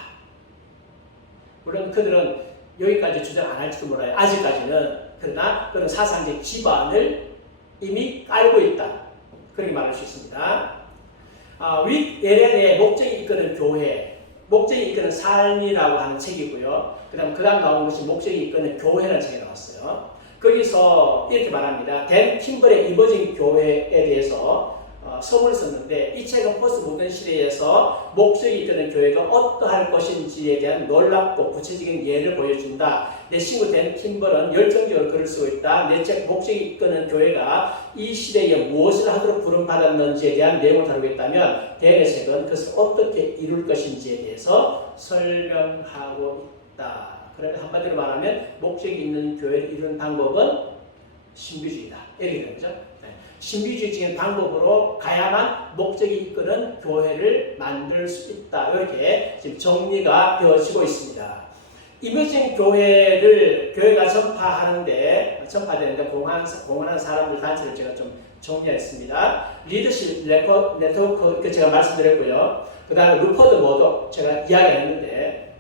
물론 그들은 여기까지 주장 안 할지도 몰라요. 아직까지는. 그러나 그런 사상적 기반을 이미 깔고 있다. 그렇게 말할 수 있습니다. 윗 에렌의 목적이 이끄는 교회, 목적이 이끄는 삶이라고 하는 책이고요. 그 다음 나온 것이 목적이 이끄는 교회라는 책이 나왔어요. 거기서 이렇게 말합니다. 댄 킴벌의 이머징 교회에 대해서 서문을 썼는데 이 책은 포스트 모던 시대에서 목적이 이끄는 교회가 어떠할 것인지에 대한 놀랍고 구체적인 예를 보여준다. 내 친구 댄 킴벌은 열정적으로 글을 쓰고 있다. 내 책 목적이 이끄는 교회가 이 시대에 무엇을 하도록 부름받았는지에 대한 내용을 다루고 있다면 댄의 책은 그것을 어떻게 이룰 것인지에 대해서 설명하고 있다. 그러면 한마디로 말하면 목적이 있는 교회를 이루는 방법은 신비주의다. 이렇게 되는 거죠. 신비주의적인 방법으로 가야만 목적이 이끄는 교회를 만들 수 있다. 이렇게 지금 정리가 되어지고 있습니다. 이머징 교회를 교회가 전파되는데 공헌하는 사람들 단체를 제가 좀 정리했습니다. 리더십 네트워크 제가 말씀드렸고요. 그 다음에 루퍼드 모독 제가 이야기했는데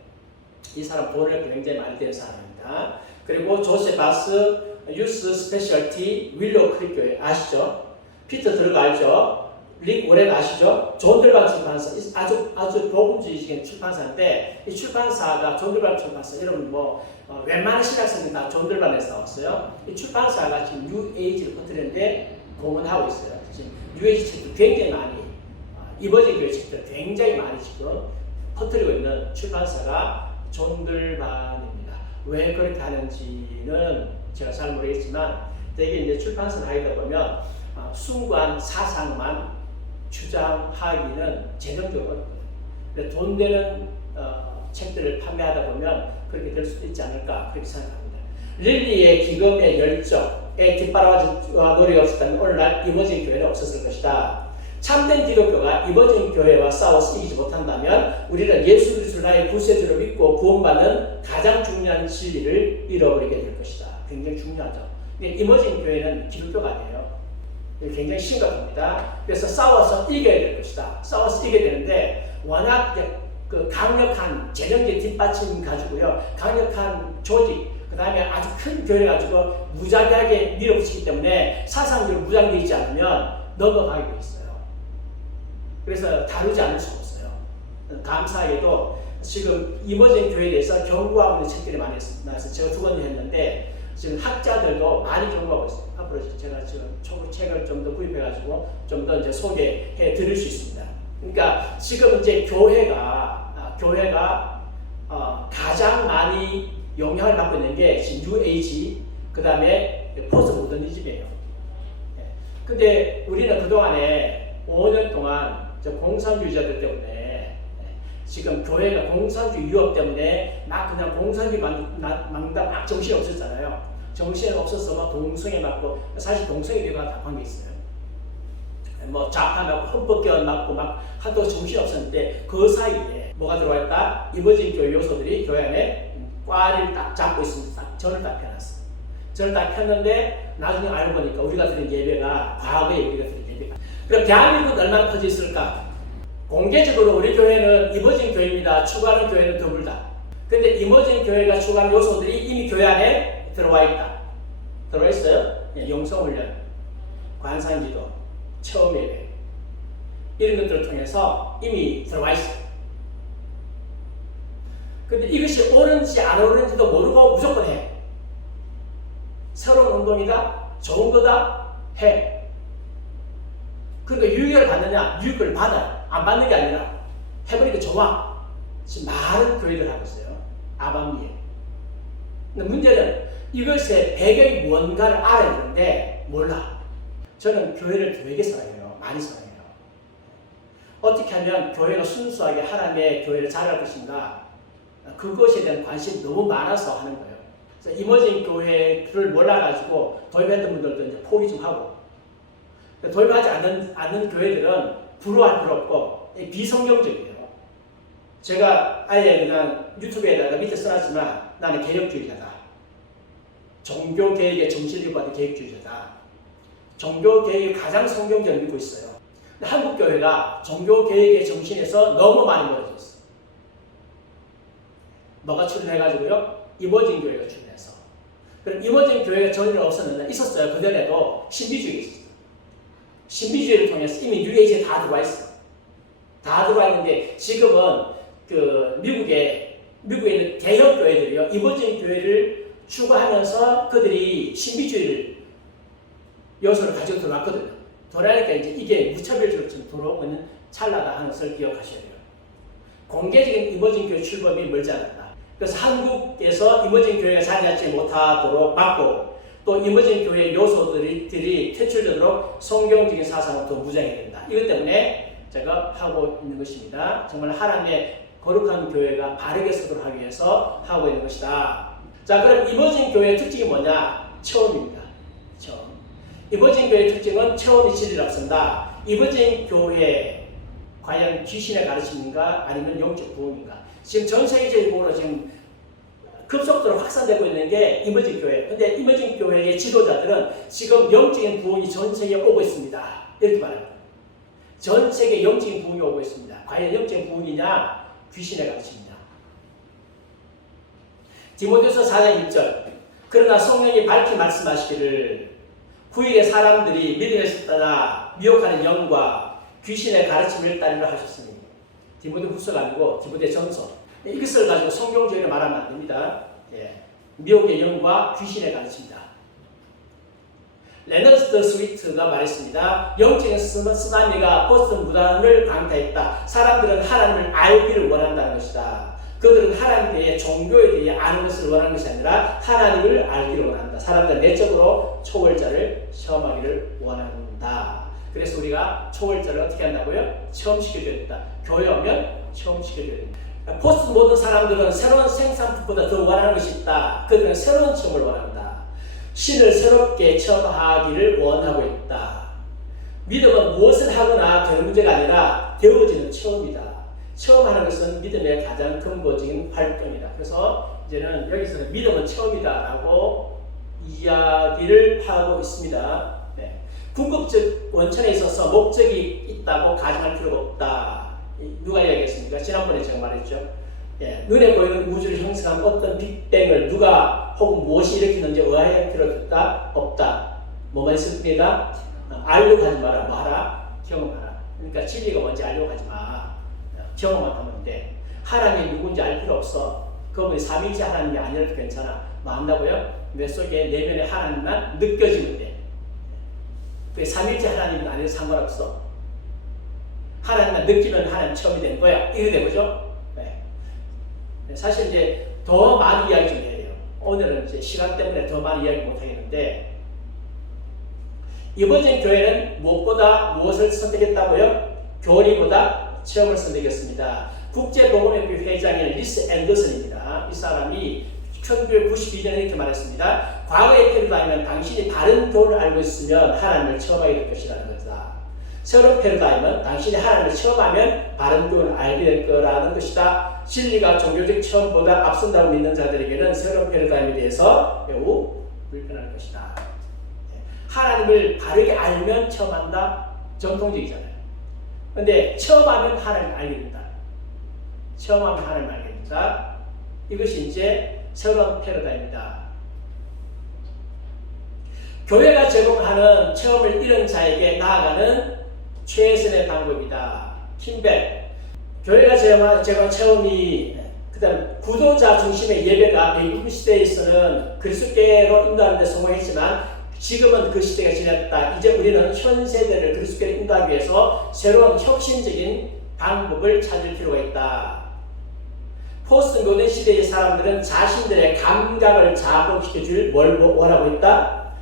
이 사람 돈을 굉장히 많이 된 사람입니다. 그리고 조세 바스 유스 스페셜티 윌로 크릭 교회 아시죠? 피터 드러그 알죠? 릭 워렌 아시죠? 존 들반 출판사 아주 복음주의적인 출판사인데 이 출판사가 존 들반 출판사 여러분 웬만한 신학생들 다 존 들반에서 나왔어요. 이 출판사가 지금 뉴에이지를 퍼뜨리는데 공헌하고 있어요. 지금 뉴에이지 책도 굉장히 많이 이머징 교회 책들 굉장히 많이 지금 퍼뜨리고 있는 출판사가 존 들반입니다. 왜 그렇게 하는지는 제가 잘 모르겠지만 되게 이제 출판사 다니다 보면 숭고한 사상만 주장하기는 재정적으로 어렵거든요. 돈 되는 책들을 판매하다 보면 그렇게 될 수도 있지 않을까 그렇게 생각합니다. 릴리의 기금의 열정에 뒷바라지와 노력이 없었다면 오늘날 이머징 교회는 없었을 것이다. 참된 기독교가 이머징 교회와 싸워서 이기지 못한다면 우리는 예수 그리스도를 나의 구세주로 믿고 구원받는 가장 중요한 진리를 잃어버리게 될 것이다. 굉장히 중요하죠. 이머징 교회는 기독교가 아니에요. 굉장히 심각합니다. 그래서 싸워서 이겨야 될 것이다. 싸워서 이겨야 되는데 워낙 그 강력한 재정적 뒷받침 가지고요, 강력한 조직, 그 다음에 아주 큰 교회 가지고 무자비하게 밀어붙이기 때문에 사상적으로 무장되어 있지 않으면 넘어가게 돼 있어요. 그래서 다루지 않을 수가 없어요. 감사하게도 지금 이머징 교회에 대해서 경고하고 있는 책들이 많이 나와서 제가 2번 했는데 지금 학자들도 많이 경고하고 있어요. 앞으로 제가 지금 책을 좀 더 구입해가지고 좀 더 이제 소개해 드릴 수 있습니다. 그러니까 지금 이제 교회가 가장 많이 영향을 받고 있는 게 지금 뉴에이지, 그 다음에 포스트 모더니즘이에요. 근데 우리는 그동안에 5년 동안 공산주의자들 때문에 지금 교회가 공산주의 유업 때문에 막 그냥 공산주의 망당 막 정신이 없었잖아요. 정신이 없어서 막 동성애 맞고, 사실 동성애교가 답한 게 있어요. 뭐 좌파하고 헌법개헌 맞고 막 하도 정신이 없었는데 그 사이에 뭐가 들어와 있다? 이머징 교회 요소들이 교회 안에 꽈리를 딱 잡고 있습니다. 전을 딱 펴놨어요. 전을 딱 폈는데 나중에 알고 보니까 우리가 드린 예배가 과거에 우리가 드린 예배가, 그럼 대한민국은 얼마나 퍼져 있을까? 공개적으로 우리 교회는 이머징 교회입니다. 추가하는 교회는 드물다. 근데 이머징 교회가 추가하는 요소들이 이미 교회 안에 들어와 있다. 들어와 있어요? 영성훈련, 관상기도, 처음 예배, 이런 것들을 통해서 이미 들어와 있어요. 근데 이것이 옳은지 안 옳은지도 모르고 무조건 해. 새로운 운동이다, 좋은 거다, 해. 그러니까 유익을 받느냐? 유익을 받아요. 안 받는 게 아니라 해보니까 좋아. 지금 많은 교회들 하고 있어요. 아방미에. 근데 문제는 이것의 배경이 뭔가를 알아야 되는데 몰라. 저는 교회를 되게 사랑해요. 많이 사랑해요. 어떻게 하면 교회가 순수하게 하나님의 교회를 잘할 것인가, 그것에 대한 관심이 너무 많아서 하는 거예요. 그래서 이머징 교회를 몰라가지고 도입했던 분들도 이제 포기 좀 하고, 도입하지 않는 교회들은 부러워할 필요 없고 비성경적이에요. 제가 아예 그냥 유튜브에다가 밑에 써놨지만 나는 개혁주의자다. 종교개혁의 정신을 받은 개혁주의자다. 종교개혁이 가장 성경적으로 믿고 있어요. 근데 한국교회가 종교개혁의 정신에서 너무 많이 멀어져 있어요. 뭐가 출현해가지고요? 이머징 교회가 출현해서. 그럼 이머징 교회가 전혀 없었는데 있었어요. 그전에도 신비주의가 있었어요. 신비주의를 통해서 이미 뉴에이지에 다 들어와 있어요. 다 들어와 있는데 지금은 그 미국에 있는 대형 교회들이요, 이머징 교회를 추구하면서 그들이 신비주의를 요소를 가지고 들어왔거든요. 돌아오니까 이제 이게 무차별적으로 지금 들어오고 있는 찰나다 하는 것을 기억하셔야 돼요. 공개적인 이머징 교회 출범이 멀지 않았다. 그래서 한국에서 이머징 교회가 자리하지 못하도록 막고, 또 이머징 교회 요소들이 퇴출되도록 성경적인 사상을 더 무장해야 된다. 이것 때문에 제가 하고 있는 것입니다. 정말 하나님의 거룩한 교회가 바르게 서도록 하기 위해서 하고 있는 것이다. 자, 그럼 이머징 교회의 특징이 뭐냐? 체험입니다. 체험. 이머징 교회의 특징은 체험이 진리를 앞선다. 이머징 교회 과연 귀신의 가르침인가 아니면 영적 부흥인가? 지금 전 세계적으로 지금 급속도로 확산되고 있는 게 이머징 교회. 근데 이머징 교회의 지도자들은 지금 영적인 부흥이 전 세계에 오고 있습니다. 이렇게 말합니다. 전 세계 영적인 부흥이 오고 있습니다. 과연 영적인 부흥이냐? 귀신의 가르침이냐? 디모데후서 4장 1절. 그러나 성령이 밝히 말씀하시기를 후일에 사람들이 믿음에서 떠나 미혹하는 영과 귀신의 가르침을 따르려 하셨으니. 디모데후서가 아니고 디모데전서. 이것을 가지고 성경적으로 말하면 안 됩니다. 미혹의 영과 귀신의 가르침이다. 레너드 스위트가 말했습니다. 영적인 쓰나미가 보스턴 무단을 강타했다. 사람들은 하나님을 알기를 원한다는 것이다. 그들은 하나님에 대해 종교에 대해 아는 것을 원하는 것이 아니라 하나님을 알기를 원한다. 사람들은 내적으로 초월자를 체험하기를 원한다. 그래서 우리가 초월자를 어떻게 한다고요? 체험시켜줘야 된다. 교회 오면 체험시켜줘야 된다. 포스트 모든 사람들은 새로운 생산품보다 더 원하는 것이 있다. 그들은 새로운 체험을 원한다. 신을 새롭게 체험하기를 원하고 있다. 믿음은 무엇을 하거나 되는 문제가 아니라 되어지는 체험이다. 체험하는 것은 믿음의 가장 근본적인 활동이다. 그래서 이제는 여기서는 믿음은 체험이다라고 이야기를 하고 있습니다. 네. 궁극적 원천에 있어서 목적이 있다고 가정할 필요가 없다. 누가 이야기했습니까? 지난번에 제가 말했죠. 예. 눈에 보이는 우주를 형성한 어떤 빅뱅을 누가 혹은 무엇이 일으키는지 의아할 필요가 없다. 뭐만 있을 뿐이다. 알려고 하지 마라. 뭐 하라? 경험하라. 그러니까 진리가 뭔지 알려고 하지 마. 경험만 하면 돼. 하나님이 누군지 알 필요 없어. 그분이 삼위일체 하나님이 아니라도 괜찮아. 뭐 한다고요? 내 속에 내면의 하나님만 느껴지면 돼. 그 삼위일체 하나님은 아니라도 상관없어. 하나님만 느끼면 하나님 처음이 된 거야. 이래 되죠? 네. 사실 이제 더 많은 이야기 좀 해요. 오늘은 이제 시간 때문에 더 많은 이야기 못 하겠는데, 이번에 교회는 무엇보다 무엇을 선택했다고요? 교리보다 체험을 선택했습니다. 국제복음협회 회장인 리스 앤더슨입니다. 이 사람이 1992년에 이렇게 말했습니다. 과거의 패러다임은 당신이 다른 교를 알고 있으면 하나님을 체험하게 될 것이라는 것이다. 새로운 패러다임은 당신이 하나님을 체험하면 바른 교를 알게 될 거라는 것이다. 진리가 종교적 체험보다 앞선다고 믿는 자들에게는 새로운 패러다임에 대해서 매우 불편할 것이다. 하나님을 바르게 알면 체험한다. 전통적이잖아요. 근데 체험하면 하나님을 알게 된다. 체험하면 하나님을 알게 된다. 이것이 이제 새로운 패러다임이다. 교회가 제공하는 체험을 잃은 자에게 나아가는 최선의 방법이다. 킴벨. 교회가 제공한 체험이 그 다음 구도자 중심의 예배가 미국 시대에서는 그리스도께로 인도하는 데 성공했지만 지금은 그 시대가 지났다. 이제 우리는 현 세대를 그리스도께로 인도하기 위해서 새로운 혁신적인 방법을 찾을 필요가 있다. 포스트 모던 시대의 사람들은 자신들의 감각을 자극시켜줄 뭘 원하고 있다?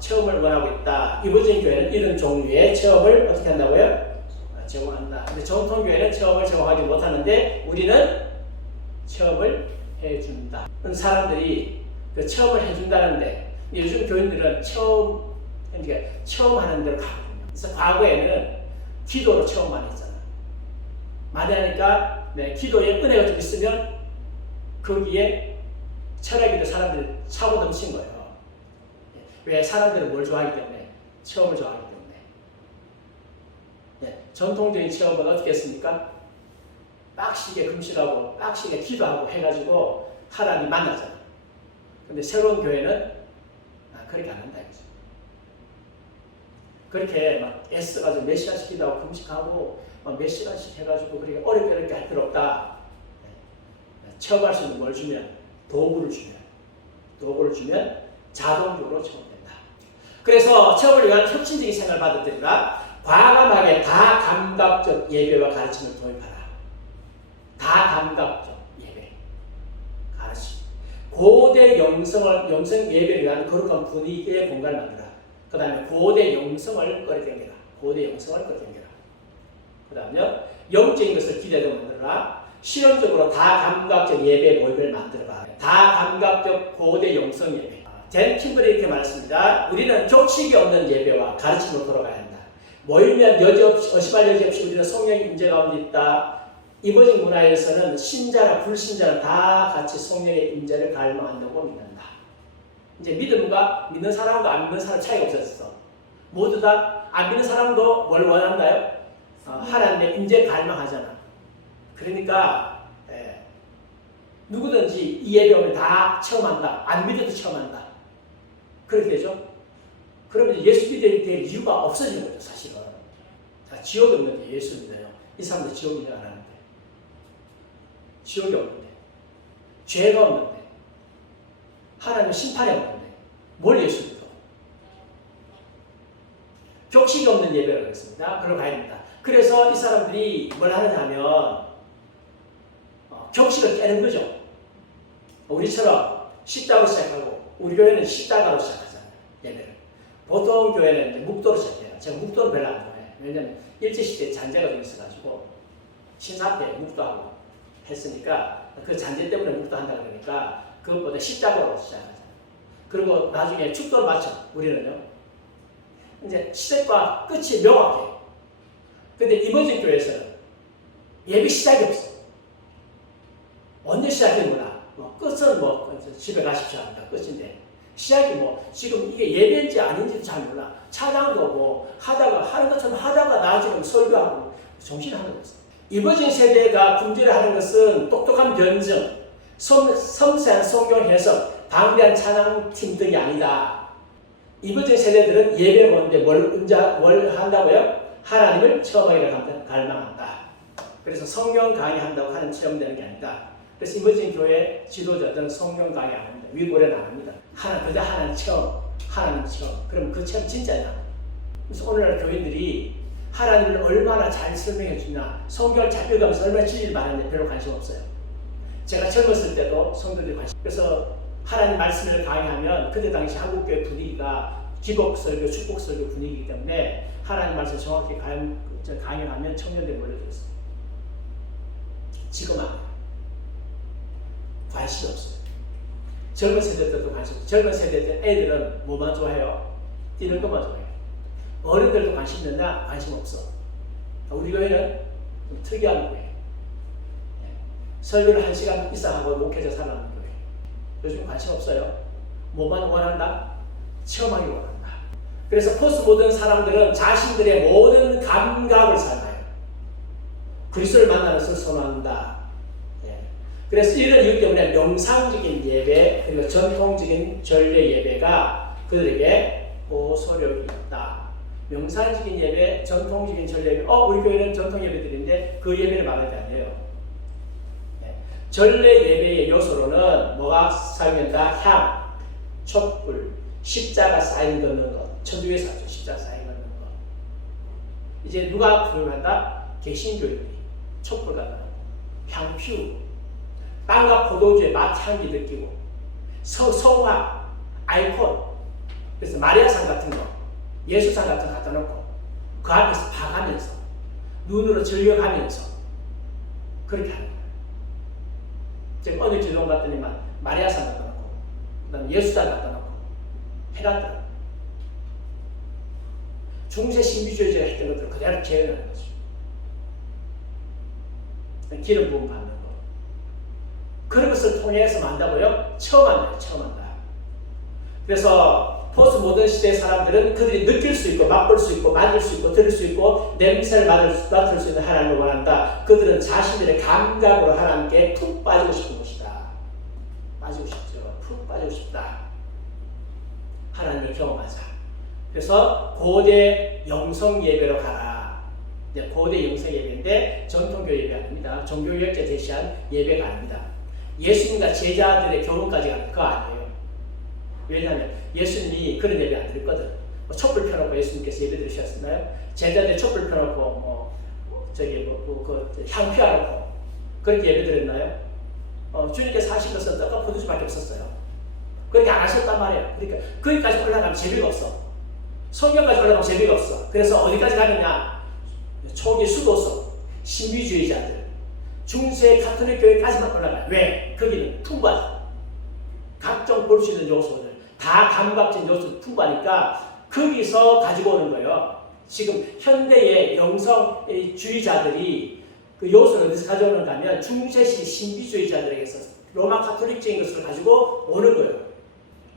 체험을 원하고 있다. 이번진 교회는 이런 종류의 체험을 어떻게 한다고요? 제공한다. 근데 전통 교회는 체험을 제공하지 못하는데 우리는 체험을 해준다. 사람들이 그 체험을 해준다는데 요즘 교인들은 체험하는 대로 가거든요. 그래서 과거에는 기도로 체험 많이 했잖아. 많이 하니까 기도에 은혜가 좀 있으면 거기에 철학에도 사람들이 차고 넘친 거예요. 왜? 사람들은 뭘 좋아하기 때문에? 체험을 좋아하기 때문에. 전통적인 체험은 어떻게 했습니까? 빡시게 금식하고 빡시게 기도하고 해가지고 하나님 만나잖아. 근데 새로운 교회는 그렇게 안 한다 이거죠. 그렇게 막 애써가지고 몇 시간씩 기도하고 금식하고 막 몇 시간씩 해가지고 그렇게 어렵게 할 필요 없다. 체험할 수 있는 뭘 주면? 도구를 주면 자동적으로 체험된다. 그래서 체험을 위한 혁신적인 생각을 받아들이라. 과감하게 다감각적 예배와 가르침을 도입하라. 다감각적 예배, 가르침. 고대 영성 예배를 위한 거룩한 분위기의 공간을 만들어라. 그 다음에 고대 영성을 끌어당겨라. 그 다음에 영적인 것을 기대로 만들어라. 실험적으로 다감각적 예배 모임을 만들어라. 다감각적 고대 영성 예배. 젠 킴블이 이렇게 말했습니다. 우리는 족식이 없는 예배와 가르침으로 돌아가야 한다. 모이면 의심할 여지 없이 우리는 성령의 임재 가운데 있다. 이머징 문화에서는 신자나 불신자나 다 같이 성령의 임재를 갈망한다고 믿는다. 이제 믿음과 믿는 사람과 안 믿는 사람 차이가 없었어. 모두 다 안 믿는 사람도 뭘 원한다요? 하나님의 임재 갈망하잖아. 그러니까 누구든지 이 예배 오면 다 체험한다. 안 믿어도 체험한다. 그렇게 되죠? 그러면 예수 믿을 때 이유가 없어지는 거죠, 사실은. 지옥이 없는데 예수 믿어요. 이 사람들 지옥 인정 안 하는데. 지옥이 없는데. 죄가 없는데. 하나님의 심판이 없는데. 뭘 예수 믿어? 격식이 없는 예배라고 했습니다. 그걸 가야 됩니다. 그래서 이 사람들이 뭘 하느냐 하면 격식을 깨는 거죠. 우리처럼 십자가로 시작하고 우리 교회는 십자가로 시작하잖아요. 예배를. 보통 교회는 이제 묵도로 시작해요. 제가 묵도는 별로 안 좋아해요. 왜냐하면 일제시대에 잔재가 좀 있어가지고 신사 앞에 묵도하고 했으니까 그 잔재 때문에 묵도한다 그러니까 그것보다 십자가로 시작하잖아요. 그리고 나중에 축도를 마쳐 우리는요. 이제 시작과 끝이 명확해요. 근데 이번진 교회에서는 예배 시작이 없어. 언제 시작이 몰라. 끝은 집에 가십시오 합니다. 끝인데 시작이 지금 이게 예배인지 아닌지도 잘 몰라. 찬양도 하다가 하는 것처럼 하다가 나중에 설교하고 정신을 하는 거죠. 이번진 세대가 금지를 하는 것은 똑똑한 변증, 섬세한 성경 해석, 방대한 찬양팀 등이 아니다. 이번진 세대들은 예배 보는데 뭘 한다고요? 하나님을 체험하기를 갈망한다. 그래서 성경 강의한다고 하는 체험되는 게 아니다. 그래서 이번진 교회 지도자들은 성경 강의 안 합니다. 위고래는 안 합니다. 그저 하나님 체험. 그럼 그 체험 진짜냐? 그래서 오늘날 교인들이 하나님을 얼마나 잘 설명해 주나, 성경을 잘 읽으면서 얼마나 진리를 말하는데 별로 관심 없어요. 제가 젊었을 때도 성도들이 그래서 하나님 말씀을 강의하면 그때 당시 한국교회 분위기가 기복설교, 축복설교 분위기이기 때문에 하나님 말씀 정확히 강의하면 청년들이 몰려들었어요. 지금 안 해요. 관심이 없어요. 젊은 세대들도 관심 없어요. 젊은 세대들 애들은 뭐만 좋아해요? 뛰는 것만 좋아해요. 어른들도 관심 있느냐? 관심 없어. 우리 교회는 좀 특이한 교회예요. 설교를 1시간 이상 하고 목회자 살아가는 교회. 요즘 관심 없어요. 뭐만 원한다? 체험하기 원한다. 그래서 포스트 모던 사람들은 자신들의 모든 감각을 살아요. 그리스도를 만나는 것을 선호한다. 그래서 이런 이유 때문에 명상적인 예배, 그리고 전통적인 전례 예배가 그들에게 보소력이 있다. 명상적인 예배, 전통적인 전례 예배, 우리 교회는 전통 예배들인데 그 예배를 말하는 게 아니에요. 전례 예배의 요소로는 뭐가 사용된다? 향, 촛불, 십자가 사인 걷는 것. 천주교에서 하죠. 십자가 사인 걷는 것. 이제 누가 부여한다? 개신교인들이 촛불 갖다 놓고 향 피우고 빵과 포도주의 맛향기 느끼고 성화, 아이콘, 그래서 마리아상 같은 거, 예수상 같은 거 갖다 놓고 그 앞에서 봐가면서 눈으로 즐겨가면서 그렇게 하는 거예요. 제가 어느 기도원 갔더니만 마리아상 갖다 놓고 그 다음에 예수상 갖다 놓고 해놨더라고요. 중세 신비주의자가 했던 것들을 그대로 재현하는 거죠. 기름 부음 받는 거. 그런 것을 통해서 만다고요? 처음 한다. 그래서 포스트 모던 시대 사람들은 그들이 느낄 수 있고 맛볼 수 있고 만질 수 있고 들을 수 있고 냄새를 맡을 수 있는 하나님을 원한다. 그들은 자신들의 감각으로 하나님께 푹 빠지고 싶은 것이다. 빠지고 싶죠. 푹 빠지고 싶다. 하나님을 경험하자. 그래서 고대 영성 예배로 가라. 고대 영성 예배인데 전통교 예배 아닙니다. 종교개혁자 제시한 예배가 아닙니다. 예수님과 제자들의 결혼까지 가는 그거 아니에요. 왜냐하면 예수님이 그런 예배 안 드렸거든. 촛불 펴놓고 예수님께서 예배 드리셨나요? 제자들이 촛불 펴놓고 향 피워놓고 그렇게 예배 드렸나요? 주님께서 하신 것은 떡과 포도주밖에 없었어요. 그렇게 안 하셨단 말이에요. 그러니까 거기까지 올라가면 재미가 없어. 성경까지 올라가면 재미가 없어. 그래서 어디까지 가느냐? 초기 수도성, 신비주의자들, 중세 가톨릭 교회까지만 올라가요. 왜? 거기는 풍부하죠. 각종 볼 수 있는 요소들, 다 감각적인 요소들 풍부하니까 거기서 가지고 오는 거예요. 지금 현대의 영성주의자들이 그 요소를 어디서 가져오는가 하면 중세식 신비주의자들에게서 로마 가톨릭적인 것을 가지고 오는 거예요.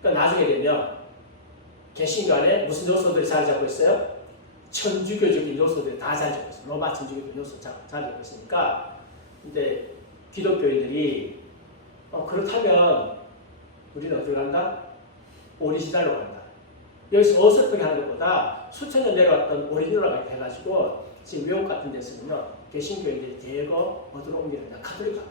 그러니까 나중에 되면 개신교 안에 무슨 요소들이 자리 잡고 있어요? 천주교적인 요소들이 다 자리 잡고 있어요. 로마 천주교적인 요소 자리 잡고 있으니까 근데 기독교인들이 그렇다면 우리는 어디로 간다? 오리지널로 간다. 여기서 어설프게 하는 것보다 수천 년 내려왔던 오리지널로 해가지고 지금 외국 같은 데서는요 개신교인들이 대거 어디로 옮기느냐? 가톨릭 가는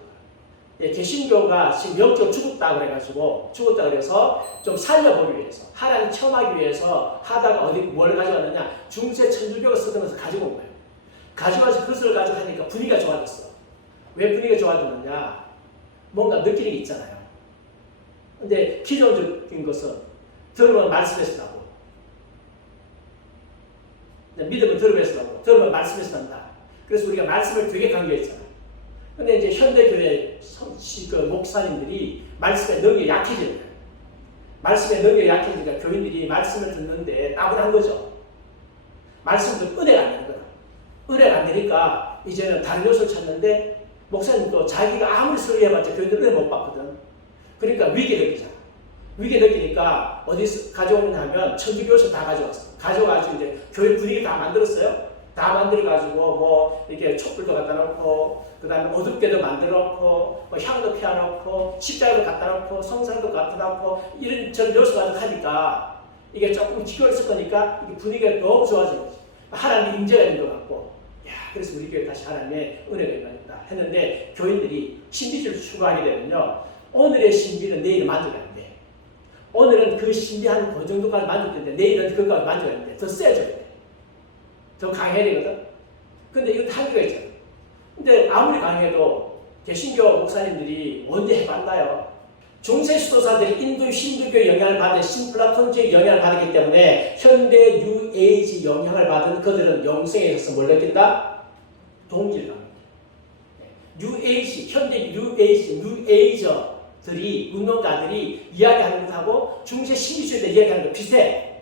거예요. 개신교가 지금 영적 죽었다 그래가지고 죽었다 그래서 좀 살려보기 위해서 하나님 체험하기 위해서 하다가 어디 뭘 가져왔느냐? 중세 천주교가 쓰던 것을 가지고 온 거예요. 가져와서 그것을 가지고 하니까 분위기가 좋아졌어. 왜 분위기가 좋아졌느냐? 뭔가 느끼는 게 있잖아요. 근데 기존적인 것은 들으면 말씀에서 나고, 믿음은 들음에서 나고, 들으면 말씀에서 난다. 그래서 우리가 말씀을 되게 강조했잖아요. 근데 이제 현대교회 그 목사님들이 말씀에 능력이 약해지는 거예요. 말씀에 능력이 약해지니까 교인들이 말씀을 듣는데 따분한 거죠. 말씀도 은혜가 안 되는 거야. 은혜가 안 되니까 이제는 다른 요소를 찾는데, 목사님도 자기가 아무리 설교해봤자 교인들 은혜 못 받거든. 그러니까 위기를 느끼잖아. 위기 느끼니까 어디서 가져오느냐 하면 천주교에서 다 가져왔어. 가져가지고 이제 교회 분위기 다 만들었어요. 다 만들어가지고 뭐 이렇게 촛불도 갖다 놓고, 그 다음에 어둡게도 만들어 놓고, 뭐 향도 피워 놓고, 십자가도 갖다 놓고, 성상도 갖다 놓고, 이런 전 요소가 하니까 이게 조금 기교를 쓸 거니까 이게 분위기가 너무 좋아지는 거지. 하나님의 임재가 있는 것 같고, 야, 그래서 우리 교회 다시 하나님의 은혜가 임하겠다 했는데, 교인들이 신비주의를 추구하게 되면요, 오늘의 신비는 내일은 만족이 안 돼. 오늘은 그 신비한 그 정도까지 만족되는데, 내일은 그거까지 만족이 안 돼. 더 세져야 돼. 더 강해야 되거든. 근데 이건 한계가 있잖아. 근데 아무리 강해도 개신교 목사님들이 언제 해봤나요? 중세 지도자들이 인도 신두교 영향을 받은 신플라톤주의 영향을 받았기 때문에 현대 뉴에이지 영향을 받은 그들은 영성에 있어서 뭘 느낀다? 동기를 갖는다. 뉴에이지, 현대 뉴에이저들이, 운동가들이 이야기하는 것하고 중세 신비주의들 이야기하는 것 비슷해.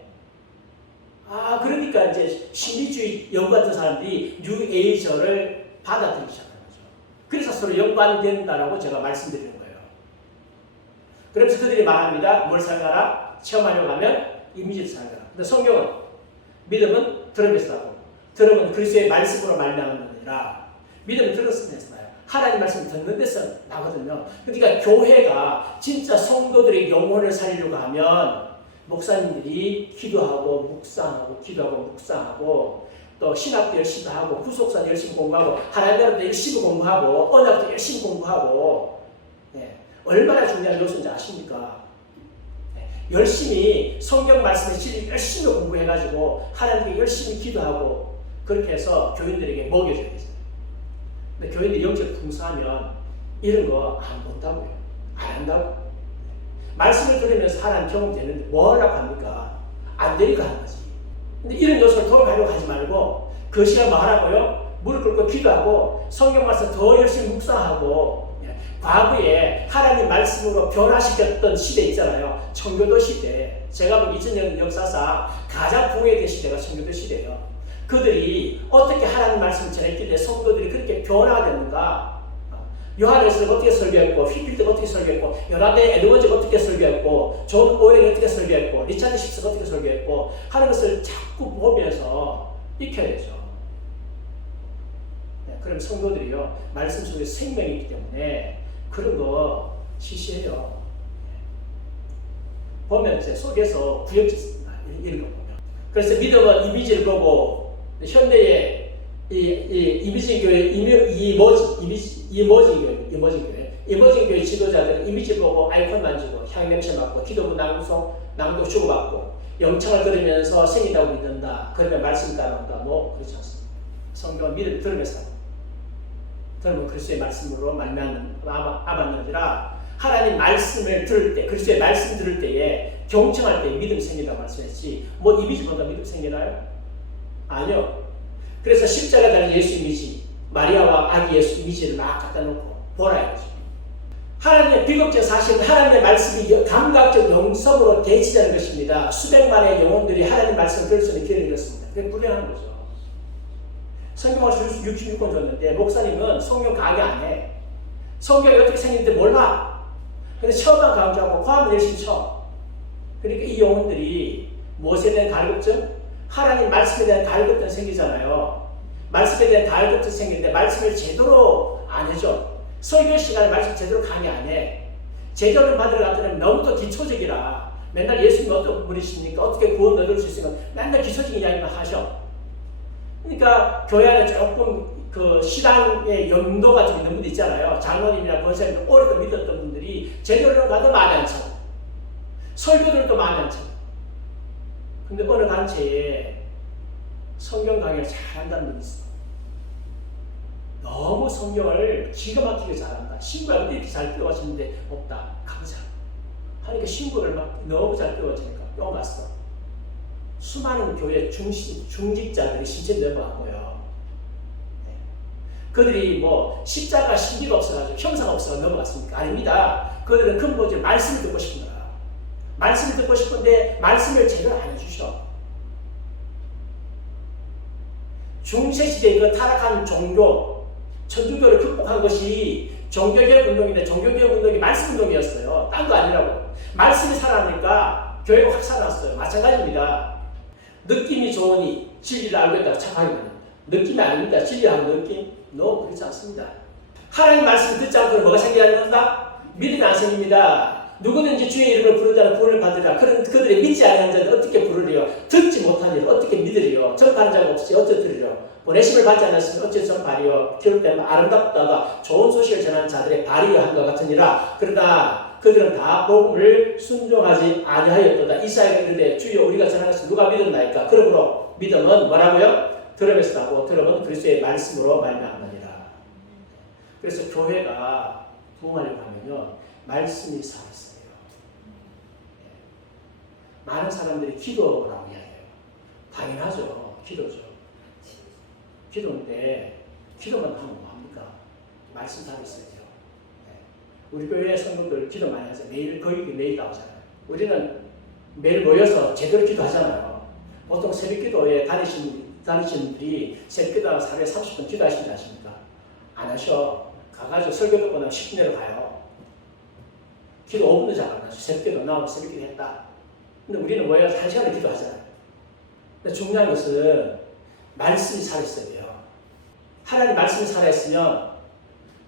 아, 그러니까 이제 신비주의 연구하는 사람들이 뉴에이저를 받아들이기 시작하는 거죠. 그래서 서로 연관된다라고 제가 말씀드리는 거예요. 그러면서 그들이 말합니다. 뭘 사용하라? 체험하려고 하면 이미지를 사용하라. 근데 성경은 믿음은 들음에서 나고, 들음은 그리스도의 말씀으로 말미암느니라. 믿음은 들었으면 했어요. 하나님 말씀 듣는 데서 나거든요. 그러니까 교회가 진짜 성도들의 영혼을 살리려고 하면 목사님들이 기도하고 묵상하고 기도하고 묵상하고, 또 신학도 열심히 하고 구속사도 열심히 공부하고 하나님 나라도 열심히 공부하고 언약도 열심히 공부하고, 얼마나 중요한 요소인지 아십니까? 열심히 성경 말씀의 진리 열심히 공부해가지고 하나님께 열심히 기도하고 그렇게 해서 교인들에게 먹여줘야 되죠. 근데 교인들이 영적 풍성하면 이런 거 안 본다고요. 안 한다고. 말씀을 들으면서 하나님 경험 되는데 뭐라고 합니까? 안 되니까 하는 거지. 근데 이런 요소를 도입하려고 하지 말고 그 시간 뭐 하라고요? 무릎 꿇고 기도하고 성경 말씀 더 열심히 묵상하고, 과거에 하나님 말씀으로 변화시켰던 시대 있잖아요. 청교도 시대. 제가 본 2000년 역사상 가장 부흥의 시대가 청교도 시대예요. 그들이 어떻게 하나님 말씀을 전했길래 성도들이 그렇게 변화가 됐는가? 요한에서 어떻게 설교했고, 휘필드가 어떻게 설교했고, 연합대 에드워즈가 어떻게 설교했고, 존 오웰이 어떻게 설교했고, 리차드 십스가 어떻게 설교했고 하는 것을 자꾸 보면서 익혀야 되죠. 그럼 성도들이요, 말씀 속에 생명이 있기 때문에 그런 거 시시해요. 보면 제 속에서 구역짓습니다. 이런 거 보면. 그래서 믿음은 이미지를 보고, 현대의 이미지 교회, 이머징 교회 지도자들은 이미지 보고 아이콘 만지고 향 냄새 맡고 기도부 낭독 주고받고 영창을 들으면서 생긴다고 믿는다. 그러면 말씀 따라온다. 뭐 그렇지 않습니다. 성경은 믿음을 들으면서 들으면 그리스도의 말씀으로 말미암느니라. 하나님 말씀을 들을 때, 그리스도의 말씀 들을 때에 경청할 때 믿음 생긴다고 말씀했지, 뭐 이미지 보다 믿음 생기나요? 아니요. 그래서 십자가 달린 예수 이미지, 마리아와 아기 예수 이미지를 막 갖다 놓고 보라 이거죠. 하나님의 비극적 사실은 하나님의 말씀이 감각적 영성으로 대치되는 것입니다. 수백만의 영혼들이 하나님 말씀을 들을 수 있는 기회를 잃었습니다. 그게 불행한 거죠. 성경을 66권 줬는데 목사님은 성경 강의 안 해. 성경이 어떻게 생긴지 몰라. 근데 처음만 강조하고 과학을 열심히 쳐. 그러니까 이 영혼들이 무엇에 대한 갈급증? 하나님 말씀에 대한 갈급증 생기잖아요. 말씀에 대한 갈급증 생기는데 말씀을 제대로 안 해줘. 설교 시간에 말씀 제대로 강의 안 해. 제대로 받으러 갔더니 너무 또 기초적이라. 맨날 예수님 어떤 분이십니까? 어떻게 구원 얻을 수 있습니까? 맨날 기초적인 이야기만 하셔. 그러니까 교회 안에 조금 그 신앙의 염도 같은 게 있는 분들 있잖아요. 장로님이나 권사님들 오랫동안 믿었던 분들이 제대로 가도 많이 안 쳐. 설교들도 많이 안 쳐. 근데 어느 단체에 성경 강의를 잘 한다는 분이 있어. 너무 성경을 기가 막히게 잘한다. 신부가 이렇게 잘 배워지는데 없다. 가보자. 하니까 신부를 막 너무 잘 배워지니까 뿅 갔어. 수많은 교회 중직자들이 신체 넘어가고요. 네. 그들이 뭐 십자가 신비가 없어가지고 형사가 없어서 넘어갔습니까? 아닙니다. 그들은 근본적으로 말씀을 듣고 싶은 거야. 말씀을 듣고 싶은데 말씀을 제대로 안 해주셔. 중세시대의 그 타락한 종교, 천주교를 극복한 것이 종교개혁 운동인데 종교개혁 운동이 말씀 운동이었어요. 딴 거 아니라고. 말씀이 살아나니까 교회가 확 살아났어요. 마찬가지입니다. 느낌이 좋으니 진리를 알고 있다고 착각하는 겁니다. 느낌이 아닙니다. 진리하는 느낌? 너무 그렇지 않습니다. 하나님 말씀을 듣지 않고는 뭐가 생겨야 된다? 믿음이 안 생깁니다. 누구든지 주의 이름을 부른 자는 구원을 받으리라. 그들이 믿지 않는 자는 어떻게 부르리요? 듣지 못한 일을 어떻게 믿으리요? 전파하는 자가 없이 어찌 들으리요? 보내심을 받지 않았으면 어찌 전파하리요? 기록되면 아름답다가 좋은 소식을 전하는 자들의 발이여 한것 같으니라. 그러나 그들은 다 복음을 순종하지 아니하였도다. 이사야가 이르되 주여 우리가 전하는 것을 누가 믿었나이까? 그러므로 믿음은 뭐라고요? 들음에서 나고 들음은 그리스도의 말씀으로 말미암느니라. 그래서 교회가 부흥하려고 하면요 말씀이 살았어요. 많은 사람들이 기도라고 이야기해요. 당연하죠. 기도죠. 기도인데 기도만 하면 뭐합니까? 말씀 살았어요. 우리 교회 성도들 기도 많이 하죠. 거의 매일 나오잖아요. 우리는 매일 모여서 제대로 기도하잖아요. 보통 새벽 기도에 다니시는 분들이 새벽 기도 하루에 30분 기도하시는지 아십니까? 안 하셔. 가가지고 설교 듣고 나면 10분 내로 가요. 기도 5분도 잘 안 하죠. 새벽 기도 나오면 새벽 기도 했다. 근데 우리는 모여서 1시간을 기도하잖아요. 근데 중요한 것은 말씀이 살아있어야 돼요. 하나님 말씀이 살아있으면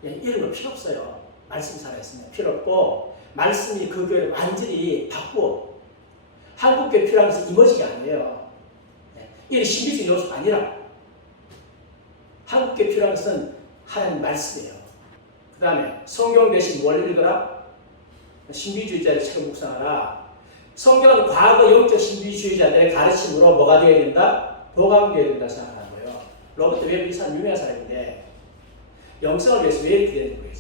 이런 거 필요 없어요. 말씀이 살아있으면 필요 없고 말씀이 그 교회를 완전히 바꾸어. 한국교회 필요한 것은 이머징이 아니에요. 이게 신비주의 요소가 아니라 한국교회 필요한 것은 하나님 말씀이에요. 그 다음에 성경 대신 뭘 읽어라? 신비주의자의 책을 묵상하라. 성경은 과거 영적 신비주의자들의 가르침으로 뭐가 되어야 된다? 보강되어야 된다 생각하는 거예요. 로버트 웨브 이 사람 유명한 사람인데 영성을 위해서 왜 이렇게 되는 거예요?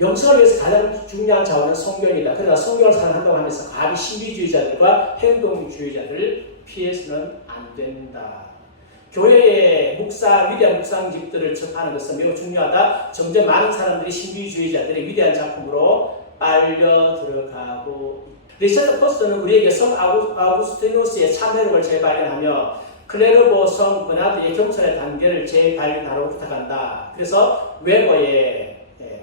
영성을 위해서 가장 중요한 자원은 성경이다. 그러나 성경을 사랑한다고 하면서 감히 신비주의자들과 행동주의자들을 피해서는 안 된다. 교회의 위대한 묵상직들을 접하는 것은 매우 중요하다. 점점 많은 사람들이 신비주의자들의 위대한 작품으로 빨려 들어가고 있다. 리차드 포스터는 우리에게 성 아우구스티누스의 참회록을 재발견하며 클레르보 성 버나드의 경선의 단계를 재발견하라고 부탁한다. 그래서 웨버의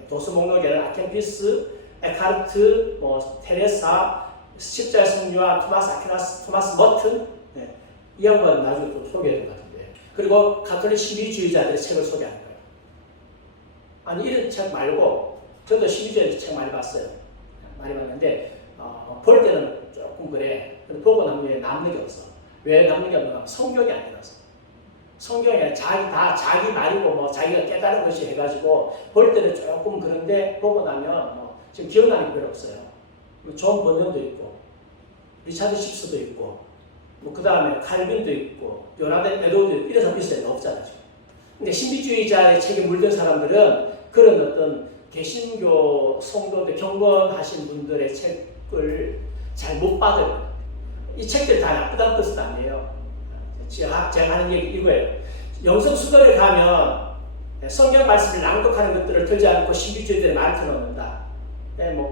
도서 목록에는 아켄피스, 에카르트, 테레사, 십자의 성녀와 토마스 아퀴나스, 토마스 머튼 이 양반은 나중에 또 소개해줄 것 같은데 그리고 가톨릭 신비주의자들의 책을 소개하는 거예요. 아니 이런 책 말고 저도 신비주의 책 많이 봤어요. 많이 봤는데 볼 때는 조금 그래. 근데 보고 나면 왜 남는 게 없어. 왜 남는 게 없나? 성경이 아니라서. 성경에 자기 말이고 자기가 깨달은 것이 해가지고 볼 때는 조금 그런데 보고 나면 지금 기억나는 게 별로 없어요. 존 버년도 있고 리차드 십스도 있고 그 다음에 칼빈도 있고 요나단 에드워드도 있고 이런 사람 있어요. 없잖아요. 근데 신비주의자의 책에 물든 사람들은 그런 어떤 개신교 성도들 경건하신 분들의 책을 잘 못 받아요. 이 책들 다 나쁘다는 뜻은 아니에요. 제가 하는 얘기 이거예요. 영성수도에 가면 성경 말씀을 낭독하는 것들을 들지 않고 신비주의들의 말을 틀어놓는다.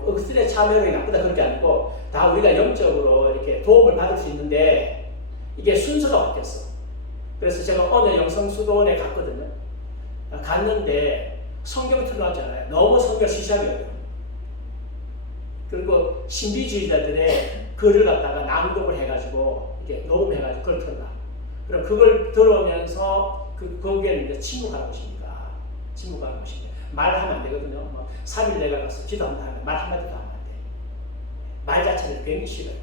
억슬의 참여력이 나쁘다 그런 게 아니고 다 우리가 영적으로 이렇게 도움을 받을 수 있는데 이게 순서가 바뀌었어. 그래서 제가 어느 영성수도원에 갔거든요. 갔는데 성경을 틀어놨잖아요. 너무 성경을 시시하게 해요. 그리고 신비주의자들의 글을 갖다가 낭독을 해가지고 이렇게 녹음해가지고 그걸 틀어놔. 그럼 그걸 들으면서 거기에는 이제 침묵하는 것입니다. 침묵하는 것입니다. 말하면 안 되거든요. 3일 내가 가서 기도한다 하면 말 한마디도 하면 안 돼. 말 자체를 굉장히 싫어요.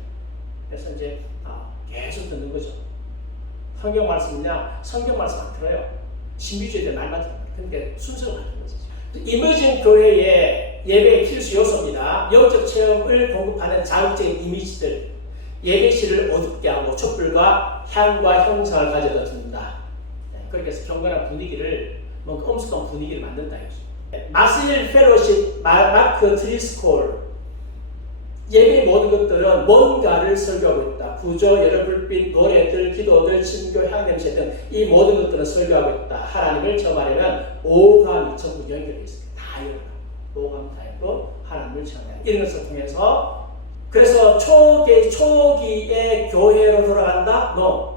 그래서 이제 계속 듣는 거죠. 성경 말씀이냐? 성경 말씀 안 들어요. 신비주의들 말만 들어요. 그러니까 순서가 같은 거죠. 이머징 교회의 예배의 필수 요소입니다. 영적 체험을 공급하는 자극적인 이미지들, 예배실을 어둡게 하고 촛불과 향과 형상을 가져다 줍니다. 그렇게 해서 경건한 분위기를 뭔가 엄숙한 분위기를 만든다 이거죠. 마슬 펠로십, 마크 트리스콜 예배 모든 것들은 뭔가를 설교하고 있다. 구조, 여러 불빛, 노래들, 기도들, 친교, 향냄새 등 이 모든 것들은 설교하고 있다. 하나님을 점하려면 오감이 전부 연결되어 있습니다. 다 이거다. 오감 다 있고 하나님을 점하려 이런 것을 통해서 그래서 초기의 교회로 돌아간다? No.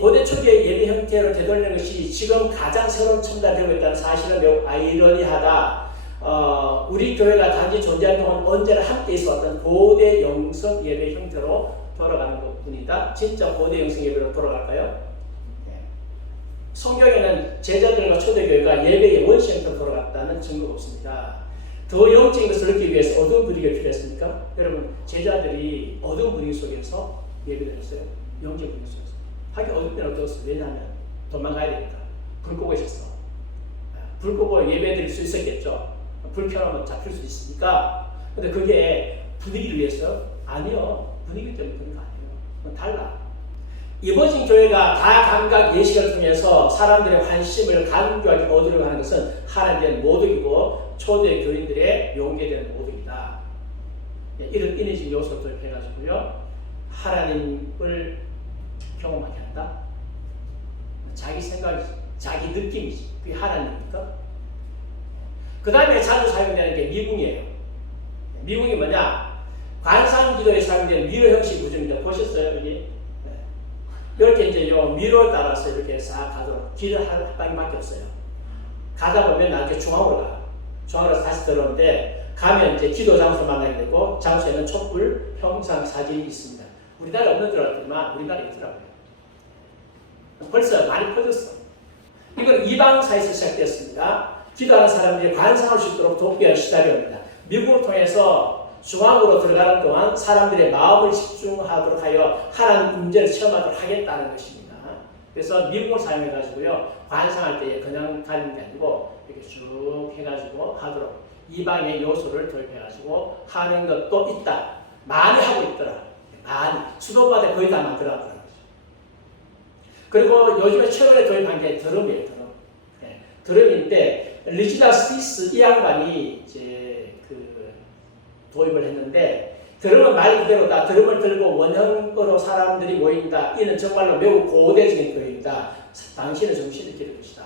고대 초기의 예배 형태로 되돌리는 것이 지금 가장 새로운 첨단되고 있다는 사실은 매우 아이러니하다. 우리 교회가 단지 존재하는 동안 언제나 함께 있었던 고대 영성 예배 형태로 돌아가는 것 뿐이다. 진짜 고대 영성 예배로 돌아갈까요? 네. 성경에는 제자들과 초대교회가 예배의 원시 형태로 돌아갔다는 증거가 없습니다. 더 영적인 것을 느끼기 위해서 어두운 분위기가 필요했습니까? 여러분, 제자들이 어두운 분위기 속에서 예배를 했어요. 영적인 분위기 속에서. 하긴 어두울 때는 어두웠어요. 왜냐하면 도망가야 되니까. 불 끄고 있었어. 불 끄고 예배 드릴 수 있었겠죠. 불편하면 잡힐 수 있으니까. 근데 그게 분위기를 위해서? 아니요. 분위기 때문에 그런 거 아니에요. 달라. 이번진 교회가 다감각 예식을 통해서 사람들의 관심을 간교하게 얻으려고 하는 것은 하나님에 대한 모독이고 초대 교인들의 용기에 대한 모독이다. 이런 인위적 요소를 도입해가지고요. 하나님을 경험하게 한다. 자기 생각이지. 자기 느낌이지. 그게 하나님입니까? 그 다음에 자주 사용되는 게 미궁이에요. 미궁이 뭐냐? 관상기도에 사용되는 미로 형식 구조입니다. 보셨어요? 여기? 이렇게 이제 요 미로를 따라서 이렇게 싹 가도록 길을 한 방이밖에 없어요. 가다 보면 나중에 중앙으로 가. 중앙으로 다시 들어오는데 가면 이제 기도 장소를 만나게 되고 장소에는 촛불, 형상, 사진이 있습니다. 우리나라에 없는 줄 알았더니만 우리나라에 있더라고요. 벌써 많이 퍼졌어. 이건 이방사에서 시작되었습니다. 기도하는 사람들이 관상할 수 있도록 돕기가 시작합니다. 미국을 통해서 중앙으로 들어가는 동안 사람들의 마음을 집중하도록 하여 하나님 임재를 체험하도록 하겠다는 것입니다. 그래서 미국을 사용해가지고요. 관상할 때 그냥 가는 게 아니고 이렇게 쭉 해가지고 하도록 이방의 요소를 도입해가지고 하는 것도 있다. 많이 하고 있더라. 많이. 수도마다 거의 다 만들어놨더라고요. 그리고 요즘에 최근에 도입한 게 드럼이에요. 드럼. 네. 드럼인데 리지다 스티스 이 양반이 이제 도입을 했는데 드럼은 말 그대로다. 드럼을 들고 원형으로 사람들이 모인다. 이는 정말로 매우 고대적인 교회이다. 당신의 정신을 기를 것이다.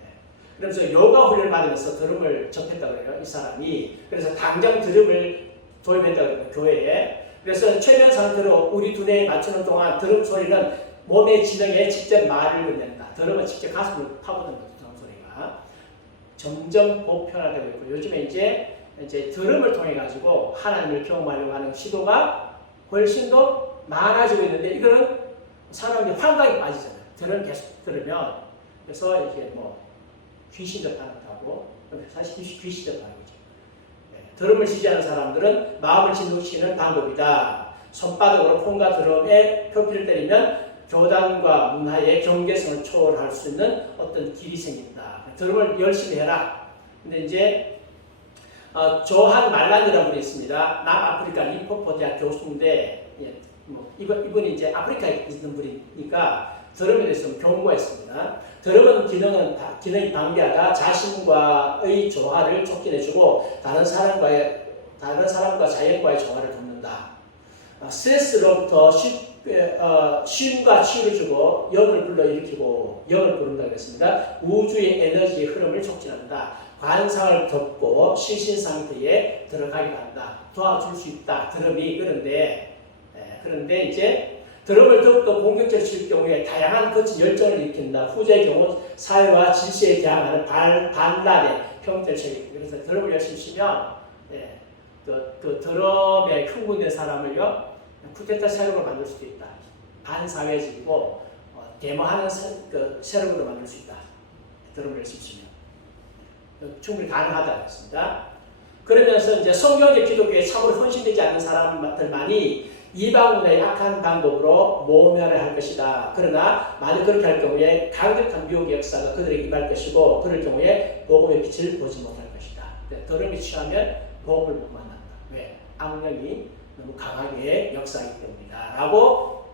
네. 그러면서 요가 훈련을 받으면서 드럼을 접했다고 해요. 이 사람이. 그래서 당장 드럼을 도입했다고 해요. 교회에. 그래서 최면 상태로 우리 두뇌에 맞추는 동안 드럼 소리는 몸의 지능에 직접 말을 건넨다. 드럼은 직접 가슴을 파고드는 거죠. 드럼 소리가. 점점 보편화되고 있고 요즘에 이제 드럼을 통해 가지고 하나님을 경험하려고 하는 시도가 훨씬 더 많아지고 있는데 이거는 사람이 환각에 빠지잖아요. 드럼 계속 들으면 그래서 이게 뭐 귀신 접하는다고 사실 귀신 접하는 거죠. 네. 드럼을 지지하는 사람들은 마음을 진동시키는 방법이다. 손바닥으로 콩과 드럼에 표피를 때리면 교단과 문화의 경계성을 초월할 수 있는 어떤 길이 생긴다. 드럼을 열심히 해라. 근데 이제 조한 말란이라는 분이 있습니다. 남아프리카 림포포 대학 교수인데 이분이 이제 아프리카에 있는 분이니까 드럼에 대해서 경고했습니다. 드럼은 기능이 방비하다. 자신과의 조화를 촉진해주고 다른 사람과 자연과의 조화를 돕는다. 스트레스로부터 쉼과 치유를 주고 영을 불러일으키고 영을 부른다고 했습니다. 우주의 에너지의 흐름을 촉진한다. 관상을 덮고 실신 상태에 들어가게 한다. 도와줄 수 있다. 드럼이 그런데 이제 드럼을 더욱더 공격적으로 칠 경우에 다양한 거친 열정을 일으킨다. 후자의 경우 사회와 질서에 대항하는 반란의 형태를 취합니다. 그래서 드럼을 열심히 치면 그 드럼에 흥분된 사람을요 쿠데타 세력으로 만들 수도 있다. 반사회적이고 데모하는 세력으로 만들 수 있다. 드럼을 열심히 치면. 충분히 가능하다고 했습니다. 그러면서 이제 성경적 기독교에 참으로 헌신되지 않는 사람들만이 이방 문화의 악한 방법으로 모면을 할 것이다. 그러나 만약 그렇게 할 경우에 강력한 미혹의 역사가 그들에게 임할 것이고 그럴 경우에 복음의 빛을 보지 못할 것이다. 드럼이 취하면 복음을 못 만난다. 왜? 악령이 너무 강하게 역사하기 때문이다. 라고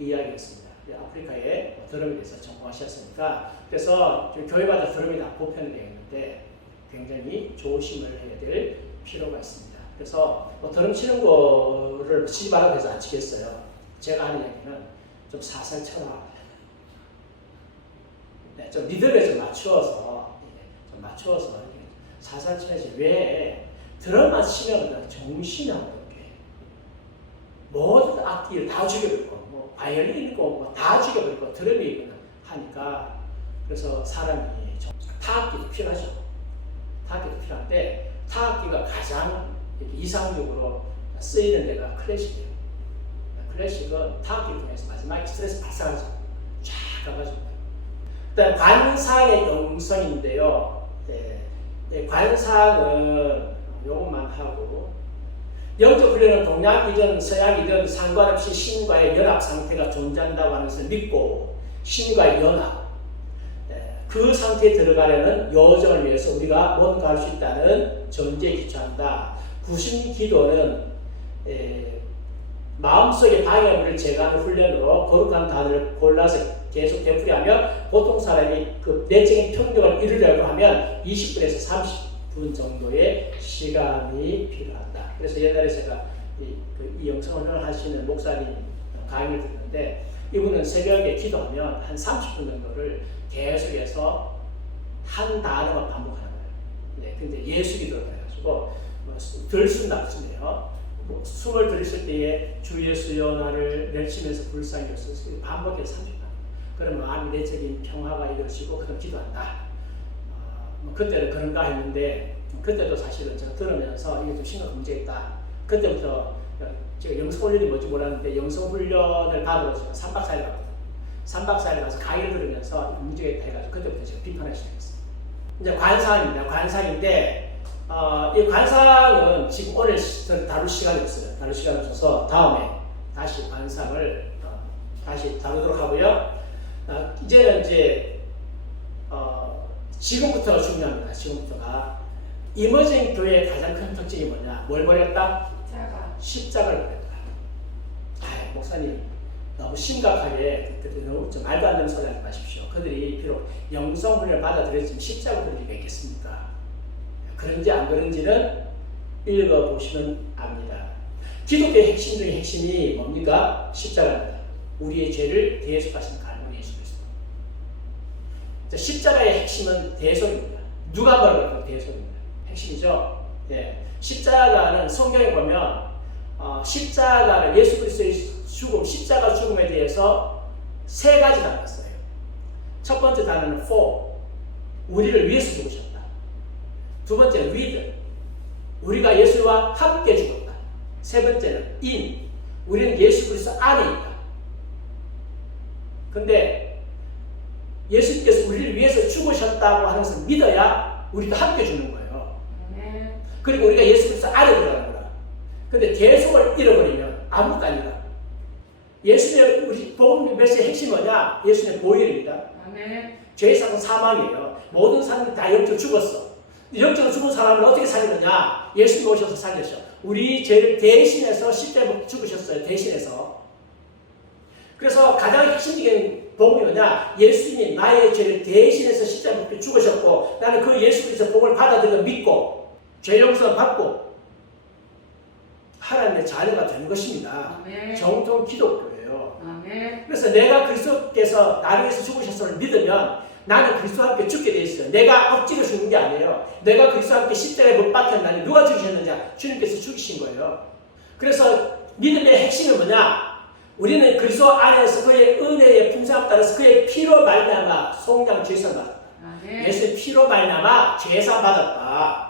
이야기했습니다. 아프리카의 드럼에 대해서 전공하셨으니까 그래서 교회마다 드럼이 다 보편되어 있는데 굉장히 조심을 해야 될 필요가 있습니다. 그래서 드럼 치는 거를 치지 말라고 해서 안 치겠어요. 제가 하는 얘기는 좀 살살 쳐라. 네, 좀 리듬에 좀 맞추어서 이렇게 살살 쳐야지. 왜 드럼만 치면 정신하고 이렇게 모든 악기를 다 죽여버리고 뭐 바이올린이고 뭐 다 죽여버리고 드럼이 하니까 그래서 사람이 타악기도 필요하죠. 타악기도 필요한데 타악기가 가장 이상적으로 쓰이는 데가 클래식이에요. 클래식은 타악기를 통해서 마지막에 스트레스 발산하죠. 쫙 가가지고. 그다음 관상의 영성인데요. 관상은 요것만 하고 영적 훈련은 동양이든 서양이든 상관없이 신과의 연합 상태가 존재한다고 하는 것을 믿고 신과의 연합 그 상태에 들어가려는 여정을 위해서 우리가 뭔가 할 수 있다는 전제에 기초한다. 구신 기도는 마음속의 방해물을 제거하는 훈련으로 거룩한 단어를 골라서 계속 되풀이하며 보통 사람이 그 내적인 평등을 이루려고 하면 20분에서 30분 정도의 시간이 필요하다. 그래서 옛날에 제가 이 영성훈련을 하시는 목사님 강의를 듣는데 이분은 새벽에 기도하면 한 30분 정도를 계속해서 한 단어만 반복하는 거예요. 네, 근데 예수 기도를 해가지고 들숨 낙숨이에요. 숨을 들이실 때에 주 예수여 나를 멸치면서 불쌍히 여소서 반복해서 30분. 그러면 마음의 내적인 평화가 이루어지고 그다음 기도한다. 그때는 그런가 했는데 그때도 사실은 제가 들으면서 이게 좀 심각한 문제가 있다. 그때부터 제가 영성훈련이 뭔지 몰랐는데 영성훈련을 받으러 제가 3박 4일 갔거든요. 3박 4일 가서 강의를 들으면서 문제가 있다 해가지고 그때부터 제가 비판하기 시작했어요. 이제 관상입니다. 관상인데 이 관상은 지금 오늘 다룰 시간이 없어요. 다룰 시간이 없어서 다음에 다시 관상을 다시 다루도록 하고요. 이제는 지금부터가 중요합니다. 지금부터가 이머징 교회의 가장 큰 특징이 뭐냐? 뭘 버렸다? 십자가를 버렸다. 목사님 너무 심각하게 너무 좀 말도 안 되는 소리 하지 마십시오. 그들이 비록 영성훈련을 받아들였지만 십자가를 버리게 있겠습니까? 그런지 안 그런지는 읽어보시면 압니다. 기독교의 핵심 중의 핵심이 뭡니까? 십자가입니다. 우리의 죄를 대속하신 갈보리 예수 그리스도. 십자가의 핵심은 대속입니다. 누가 말하는 대속입니다. 핵심이죠. 네. 십자가는 성경에 보면 십자가는 예수 그리스도의 죽음, 십자가 죽음에 대해서 세 가지 단어가 써요. 첫 번째 단어는 for, 우리를 위해서 죽으셨다. 두 번째는 with, 우리가 예수와 함께 죽었다. 세 번째는 in, 우리는 예수 그리스도 안에 있다. 근데 예수님께서 우리를 위해서 죽으셨다고 하는 것을 믿어야 우리도 함께 죽는 거예요. 그리고 우리가 예수 그리스도 안에 들어가는 거야. 근데 대속을 잃어버리면 아무것도 아니다. 예수님의 우리 복음 메시지의 핵심이 뭐냐? 예수님의 보혈입니다. 죄의 사망이에요. 모든 사람들이 다 영적으로 죽었어. 영적으로 죽은 사람을 어떻게 살리느냐? 예수님 오셔서 살렸죠. 우리 죄를 대신해서 십자가에 죽으셨어요. 대신해서. 그래서 가장 핵심적인 복음이 뭐냐? 예수님이 나의 죄를 대신해서 십자가에 죽으셨고 나는 그 예수 그리스도 복음을 받아들여 믿고 죄 용서를 받고 하나님의 자녀가 되는 것입니다. 아멘. 정통 기독교예요. 아멘. 그래서 내가 그리스도께서 나를 위해서 죽으셨음을 믿으면 나는 그리스도와 함께 죽게 돼 있어요. 내가 억지로 죽는 게 아니에요. 내가 그리스도와 함께 십자가에 못 박혔나니 누가 죽이셨느냐? 주님께서 죽이신 거예요. 그래서 믿음의 핵심은 뭐냐? 우리는 그리스도 안에서 그의 은혜의 풍성함 따라서 그의 피로 말미암아 속량 죄사 받았다. 예수의 피로 말미암아 죄사 받았다.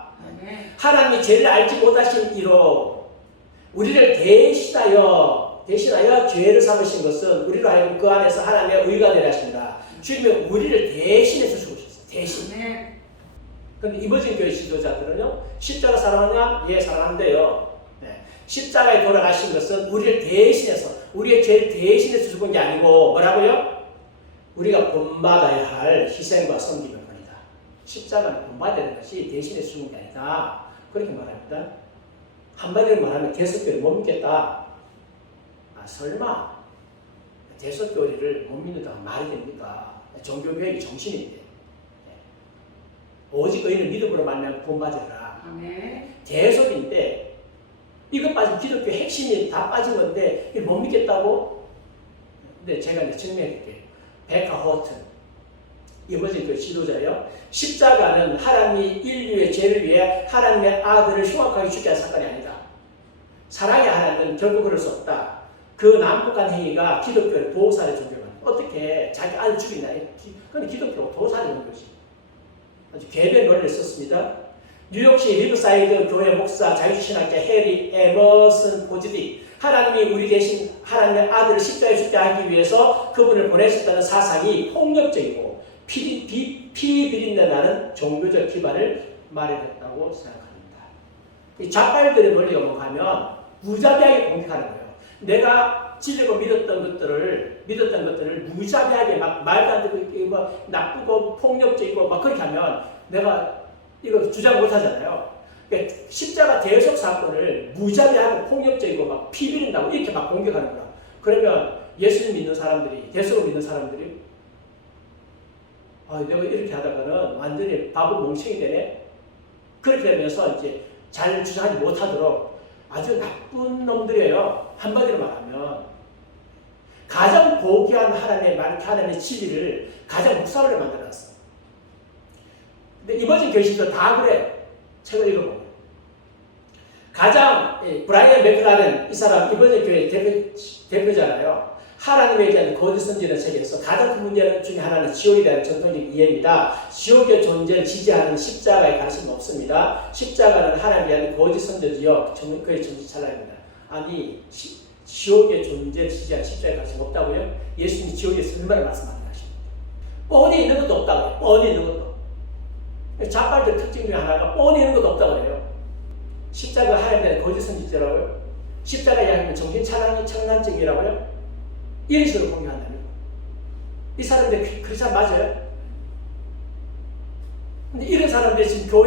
하나님이 죄를 알지 못하신 이로 우리를 대신하여 죄를 삼으신 것은 우리로 하여금 그 안에서 하나님의 의가 되려 하십니다. 주님은 우리를 대신해서 죽으셨어요. 대신. 그런데 이머징 교회 지도자들은요, 십자가 사랑하냐? 예, 사랑한대요. 네. 십자가에 돌아가신 것은 우리를 대신해서, 우리의 죄를 대신해서 죽은 게 아니고, 뭐라고요? 우리가 본받아야 할 희생과 섬김을 버리다. 십자가는 본받아야 되는 것이 대신해서 죽은 게 아니다. 그렇게 말합니다. 한마디로 말하면 개석교를 못 믿겠다. 설마. 대속교리를 못 믿는다고 말이 됩니까? 종교개혁이 정신인데. 오직 의인은 믿음으로 말미암아 구원받으리라. 대속인데 이것 빠진 기독교 핵심이 다 빠진 건데 이걸 못 믿겠다고? 근데 제가 이제 증명해 드릴게요. 베카 호튼 이번에 그 지도자예요. 십자가는 하나님이 인류의 죄를 위해 하나님의 아들을 흉악하게 죽게 한 사건이 아니다. 사랑의 하나님은 결국 그럴 수 없다. 그 난폭한 행위가 기독교를 도살의 종교입니다. 어떻게 자기 아들 죽이냐? 그건 기독교가 도살의 종교지. 아주 개별 논리를 썼습니다. 뉴욕시 리브사이드 교회 목사 자유신학자 해리 에머슨 포지디 하나님이 우리 대신 하나님의 아들을 십자가에 죽게 하기 위해서 그분을 보내셨다는 사상이 폭력적이고 피비린내나는 종교적 기반을 마련했다고 생각합니다. 이 좌빨들의 논리가 뭔가 하면 무자비하게 공격하는 거예요. 내가 지르고 믿었던 것들을 무자비하게 막 말도 안 되고 뭐 나쁘고 폭력적이고 막 그렇게 하면 내가 이거 주장 못 하잖아요. 그러니까 십자가 대속 사건을 무자비하고 폭력적이고 막 피비린다고 이렇게 막 공격하는 거야. 그러면 예수님 믿는 사람들이, 대속을 믿는 사람들이 내가 이렇게 하다가는 완전히 바보 멍청이 되네. 그렇게 되면서 이제 잘 주장하지 못하도록 아주 나쁜 놈들이에요. 한마디로 말하면 가장 고귀한 하나님의 진리를 가장 묵살을 만들어놨어. 근데 이번 교시도 다 그래. 책을 읽어보면 가장 브라이언 맥클라렌 이 사람 이번 교회 대표잖아요. 하나님에 대한 거짓 선지라는 책에서 가장 큰 문제 중에 하나는 지옥에 대한 전통적 이해입니다. 지옥의 존재를 지지하는 십자가에 관심은 없습니다. 십자가는 하나님에 대한 거짓 선지지요. 그의 정신 찰나입니다. 아니 지옥의 존재를 지지하는 십자가에 관심 없다고요? 예수님이 지옥에서 얼마나 말씀하는 것입니다. 뻔히 있는 것도 없다고요. 뻔히 있는 것도. 좌빨들 특징 중에 하나가 뻔히 있는 것도 없다고 그래요. 십자가 하나님에 대한 거짓 선지자라고요. 십자가 이야기는 정신 차난증이라고요. 이런 식으로 공격한다는 이 사람들 크리스찬 맞아요? 근데 이런 사람들이 지금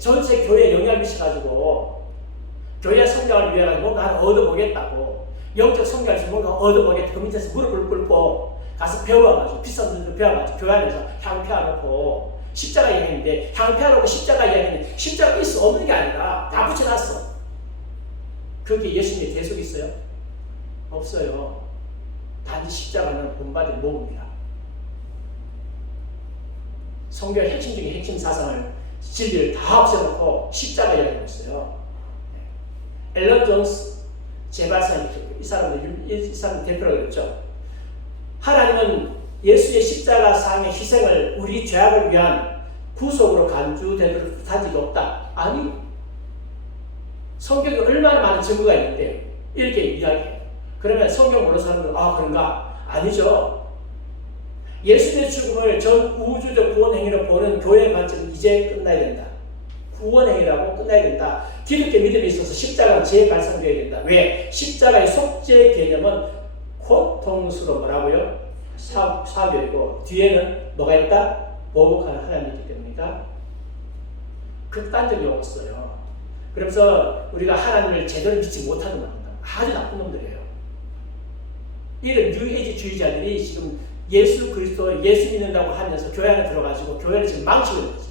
전체 교회에 영향을 미쳐가지고 교회 성장을 위해 뭔가 얻어보겠다고 영적 성장을 위해서 뭔가 얻어보겠다 그 밑에서 무릎을 꿇고 가서 배워가지고 비싼 돈을 배워가지고 교회 안에서 향 펴놓고 십자가 이야기인데 향 펴놓고 십자가 이야기는 십자가 있어 없는 게 아니라 다 붙여놨어. 그게 예수님의 대속이 있어요? 없어요. 단지 십자가는 본받은 모범이다. 성경의 핵심 중에 핵심 사상을 진리를 다 없애놓고 십자가 이야기하고 있어요. 앨런 존스 재발상 이 사람 대표라고 그랬죠. 하나님은 예수의 십자가 상의 희생을 우리 죄악을 위한 구속으로 간주되도록 한 적이 없다. 아니, 성경에 얼마나 많은 증거가 있는데 이렇게 이야기해요. 그러면 성경 모르는 사람들은 그런가? 아니죠. 예수의 죽음을 전 우주적 구원 행위로 보는 교회의 관점은 이제 끝나야 된다. 구원 행위라고 끝나야 된다. 기독교 믿음에 있어서 십자가는 재발상되어야 된다. 왜? 십자가의 속죄 개념은 고통스러운 뭐라고요? 사교이고 뒤에는 뭐가 있다? 보복하는 하나님이 있기 때문이다. 극단적 용어 써요. 그래서 우리가 하나님을 제대로 믿지 못하는 겁니다. 아주 나쁜 놈들이에요. 이런 뉴에이지주의자들이 지금 예수 그리스도 예수 믿는다고 하면서 교회 안에 들어가지고 교회를 지금 망치고 있는 거지.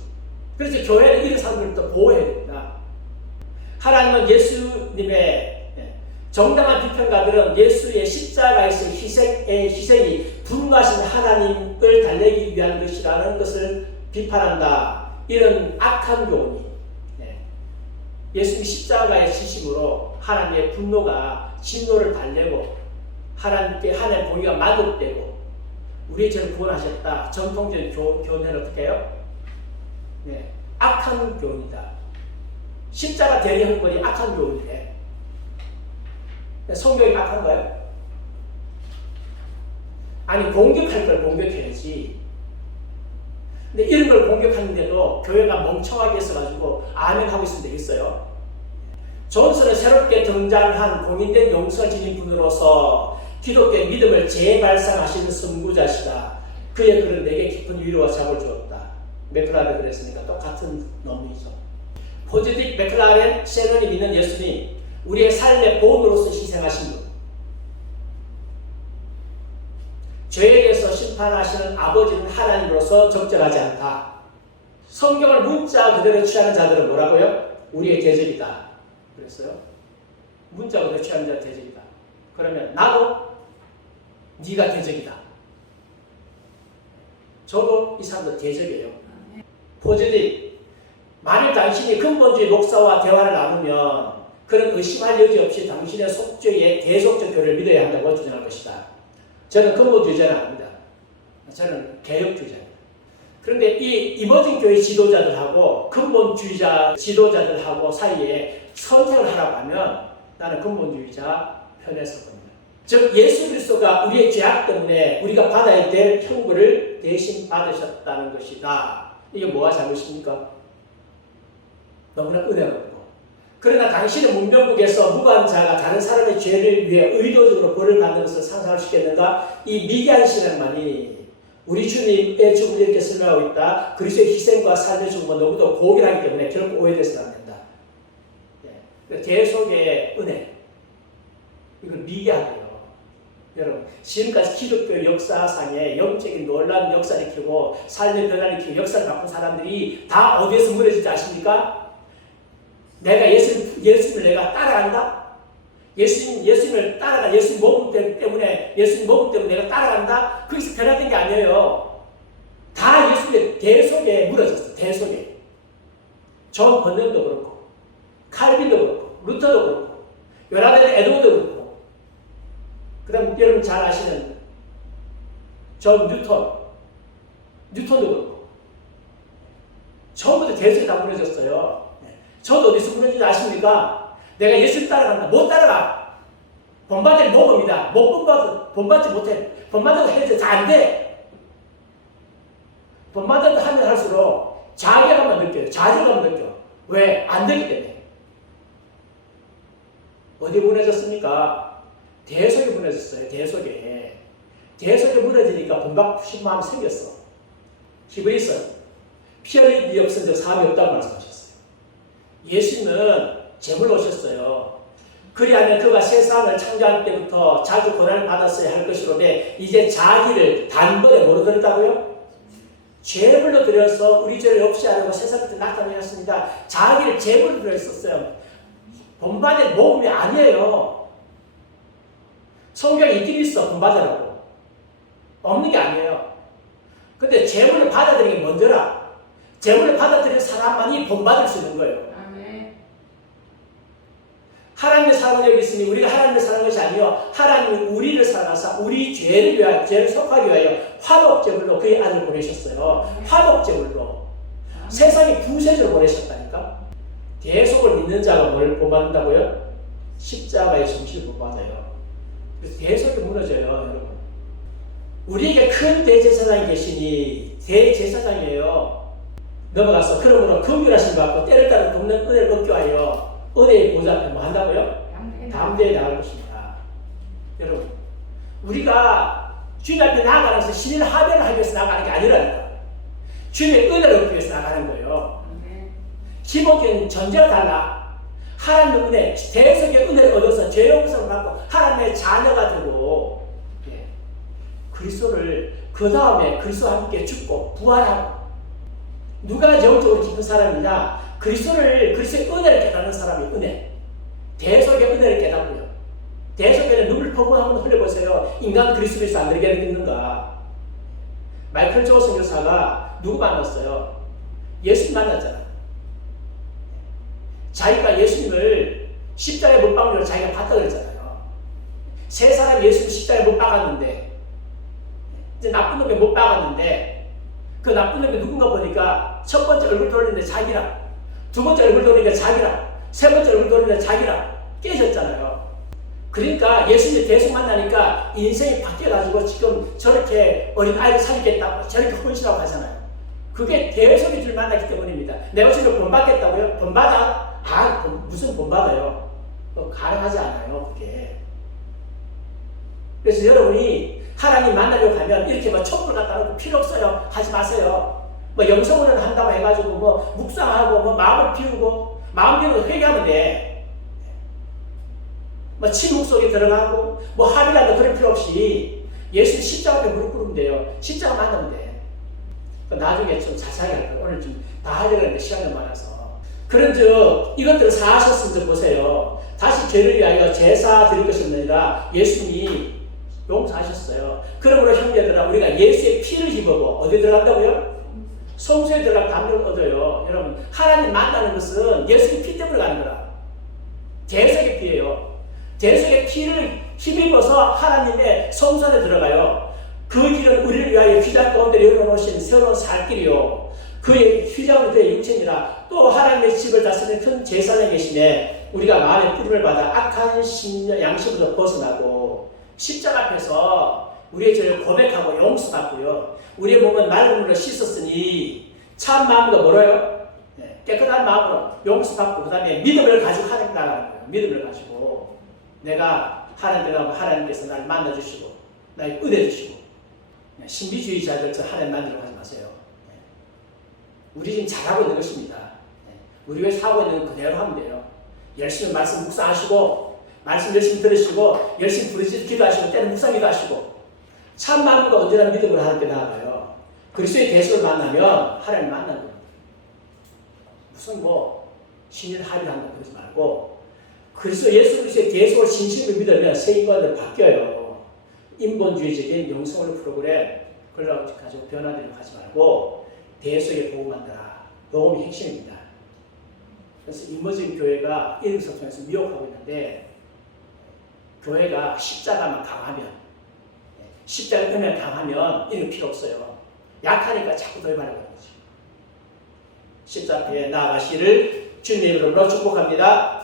그래서 교회는 이런 사람들부터 보호해야 됩니다. 하나님은 예수님의 정당한 비평가들은 예수의 십자가에서 희생이 분노하신 하나님을 달래기 위한 것이라는 것을 비판한다. 이런 악한 교훈이 예수님이 십자가의 지심으로 하나님의 분노가 진노를 달래고 하나님의 공의가 만족되고 우리의 죄를 구원하셨다. 전통적인 교훈은 어떻게 해요? 악한 교훈이다. 십자가 대리 형벌이 악한 교훈이래. 성경이 악한가요? 아니 공격할 걸 공격해야지. 근데 이런 걸 공격하는데도 교회가 멍청하게 있어가지고 아멘 하고 있으면 되겠어요? 존슨은 새롭게 등장한 공인된 용서 지닌 분으로서 기독교의 믿음을 재발상하시는 선구자시다. 그의 글은 내게 깊은 위로와 자극을 주었다. 맥클라렌 그랬으니까 똑같은 놈이죠. 포지딕 맥클라렌 셰넌이 믿는 예수님, 우리의 삶의 보험으로서 희생하신 분. 죄에 대해서 심판하시는 아버지는 하나님으로서 적절하지 않다. 성경을 문자 그대로 취하는 자들은 뭐라고요? 우리의 대적이다. 그랬어요. 문자 그대로 취하는 자는 대적이다. 그러면 나도 네가 대적이다. 저도 이 사람도 대적이에요. 포지티. 만일 당신이 근본주의 목사와 대화를 나누면 그는 의심할 여지 없이 당신의 속죄의 대속적 교를 믿어야 한다고 주장할 것이다. 저는 근본주의자는 아닙니다. 저는 개혁주의자입니다. 그런데 이 이머징 교회 지도자들하고 근본주의자 지도자들하고 사이에 선택을 하라고 하면 나는 근본주의자 편에 설 겁니다. 즉 예수 그리스도가 우리의 죄악 때문에 우리가 받아야 될 형벌을 대신 받으셨다는 것이다. 이게 뭐가 잘못입니까? 너무나 은혜가 없고. 그러나 당신의 문명국에서 무고한 자가 다른 사람의 죄를 위해 의도적으로 벌을 받는 것을 상상할 수 있겠는가? 이 미개한 신앙만이 우리 주님의 죽음을 이렇게 설명하고 있다. 그리스도의 희생과 삶의 죽음은 너무도 고결하기 때문에 결코 오해돼서는 안 된다. 대속의 은혜. 이걸 미개하고요. 여러분, 지금까지 기독교 역사상에 영적인 놀라운 역사를 일으키고 삶의 변화를 일으키고 역사를 바꾼 사람들이 다 어디에서 무너진지 아십니까? 내가 예수님을 내가 따라간다? 예수님을 따라가, 예수님 모금 때문에 내가 따라간다? 거기서 변화된 게 아니에요. 다 예수님의 대속에 무너졌어, 대속에. 존 번연도 그렇고, 칼빈도 그렇고, 루터도 그렇고, 요나델 에드워드도 그렇고, 그 다음 여러분 잘 아시는 존 뉴턴도 그렇고, 전부 다 대속에 다 무너졌어요. 저도 어디서 무너진지 아십니까? 내가 예수를 따라간다. 못 따라가. 본받을 모범이다. 본받지 못해. 본받아도 해도 잘 안 돼. 본받아도 하면 할수록 자괴감만 느껴요. 자존감만 느껴. 왜? 안 되기 때문에. 어디 무너졌습니까? 대속에 무너졌어요. 대속에 무너지니까 본받고 싶은 마음이 생겼어. 히브리서 피 흘릴 일이 없은 적 사함이 없다고 말씀하셨어요. 예수님은 제물로 오셨어요. 그리하면 그가 세상을 창조할 때부터 자주 고난을 받았어야 할 것이로되 이제 자기를 단번에 뭐로 드렸다고요? 제물로 드려서 우리 죄를 없이 하려고 세상부터 나타내셨습니다. 자기를 제물로 드렸었어요. 본받을 모험이 아니에요. 성경에 있긴 있어, 본받으라고. 없는 게 아니에요. 근데 제물을 받아들이는 게 먼저라. 제물을 받아들이는 사람만이 본받을 수 있는 거예요. 하나님의 사랑은 여기 있으니 우리가 하나님을 사랑하는 것이 아니요 하나님이 우리를 사랑하사 우리 죄를 위하여 죄를 속하기 위하여 화목제물로 그의 아들을 보내셨어요. 화목제물로 세상에 구세주를 보내셨다니까. 대속을 믿는 자가 뭘 본받는다고요? 십자가의 정신을 본받아요. 그래서 대속이 무너져요. 여러분, 우리에게 큰 대제사장이 계시니 대제사장이에요. 넘어가서 그러므로 긍휼하신 것 같고 때를 따라 돕는 은혜를 얻기 위하여 은혜의 보좌 앞에 뭐 한다고요? 담대히 나갈 것입니다. 여러분, 우리가 주님 앞에 나아가는 것은 신인 하변을 하기 위해서 나가는 게 아니라니까. 주님의 은혜를 얻기 위해서 나가는 거예요. 기본적인 전제가 달라. 하나님의 은혜, 대속의 은혜를 얻어서 죄 용서를 받고 하나님의 자녀가 되고 그리스도를 그 다음에 그리스도와 함께 죽고 부활하고. 누가 영적으로 깊은 사람이냐? 그리스도의 은혜를 깨닫는 사람이 은혜. 대속의 은혜를 깨닫고요. 대속에는 눈물 펑펑 한번 흘려보세요. 인간 그리스도에서 안 되게 믿는가? 마이클 조슨 교사가 누구 만났어요? 예수님 만났잖아. 자기가 예수님을 십자가에 못 박는 걸 자기가 봤다 그랬잖아요. 세 사람 예수님 십자가에 못 박았는데, 이제 나쁜 놈에 못 박았는데, 그 나쁜 놈이 누군가 보니까 첫 번째 얼굴 돌리는데 자기라, 두 번째 얼굴 돌리니까 자기라, 세 번째 얼굴 돌리니까 자기라 깨졌잖아요. 그러니까 예수님이 대속 만나니까 인생이 바뀌어가지고 지금 저렇게 어린 아이를 살리겠다고 저렇게 헌신하고 하잖아요. 그게 대속의 줄 만났기 때문입니다. 내가 지금 본받겠다고요? 본받아? 무슨 본받아요? 가능하지 않아요, 그게. 그래서 여러분이 하나님 만나려고 하면 이렇게 뭐 촛불 갖다 놓고 필요 없어요. 하지 마세요. 뭐 영성훈련 한다고 해가지고 뭐 묵상하고 뭐 마음을 비우고 마음 비우고 회개하면 돼. 뭐 침묵 속에 들어가고 뭐 합의라도 그럴 필요 없이 예수님 십자가 앞에 무릎 꿇으면 돼요. 십자가 만나면 돼. 나중에 좀 자세하게 할 거예요. 오늘 좀 다 하려고 했는데 시간이 많아서. 그런즉 이것들을 사하셨으면 좀 보세요. 다시 죄를 위하여 제사 드릴 것이 아니라 예수님이 용서하셨어요. 그러므로 형제들아 우리가 예수의 피를 입어보 어디 들어간다고요? 성소에 들어갈 담력을 얻어요. 여러분 하나님 만나는 것은 예수의 피 때문에 가는 거라. 대속의 피예요. 대속의 피를 힘입어서 하나님의 성소 안에 들어가요. 그 길은 우리를 위하여 휘장 가운데 열어놓으신 새로운 살 길이요. 그의 휘장으로 된 육체니라. 또 하나님의 집을 다스리는 큰 제사장에 계시네. 우리가 마음의 뿌림을 받아 악한 양심으로 벗어나고 십자가 앞에서 우리의 죄를 고백하고 용서받고요. 우리의 몸은 맑은 물로 씻었으니 참 마음과 뭐라요? 깨끗한 마음으로 용서받고 그 다음에 믿음을 가지고 하나님 나가는 거예요. 믿음을 가지고 내가 하나님께서 나를 만나주시고 나를 은혜 주시고 신비주의자들처럼 하나님 만나려고 하지 마세요. 우리 지금 잘하고 있는 것입니다. 우리 왜 사고 있는 건 그대로 하면 돼요. 열심히 말씀 묵상하시고 말씀 열심히 들으시고 열심히 부르짖어 기도하시고 때는 묵상 기도하시고 참 마음과 언제나 믿음으로 하나님께 나아가요. 그리스도의 대속을 만나면 하나님 만나는 겁니다. 무슨 신일 합의한다고 그러지 말고 그리스도 예수 그리스도의 대속을 진심으로 믿으면 새 인간으로 바뀌어요. 인본주의적인 영성을 프로그램 그걸 가지고 변화되려고 하지 말고 대속의 복음만 따라 복음이 핵심입니다. 그래서 인본적인 교회가 이름서 통해서 미혹하고 있는데 교회가 십자가만 강하면 십자가 은혜를 강하면 이런 필요 없어요. 약하니까 자꾸 도입하려고 하는 거지. 십자가에 나아가시를 주님의 이름으로 축복합니다.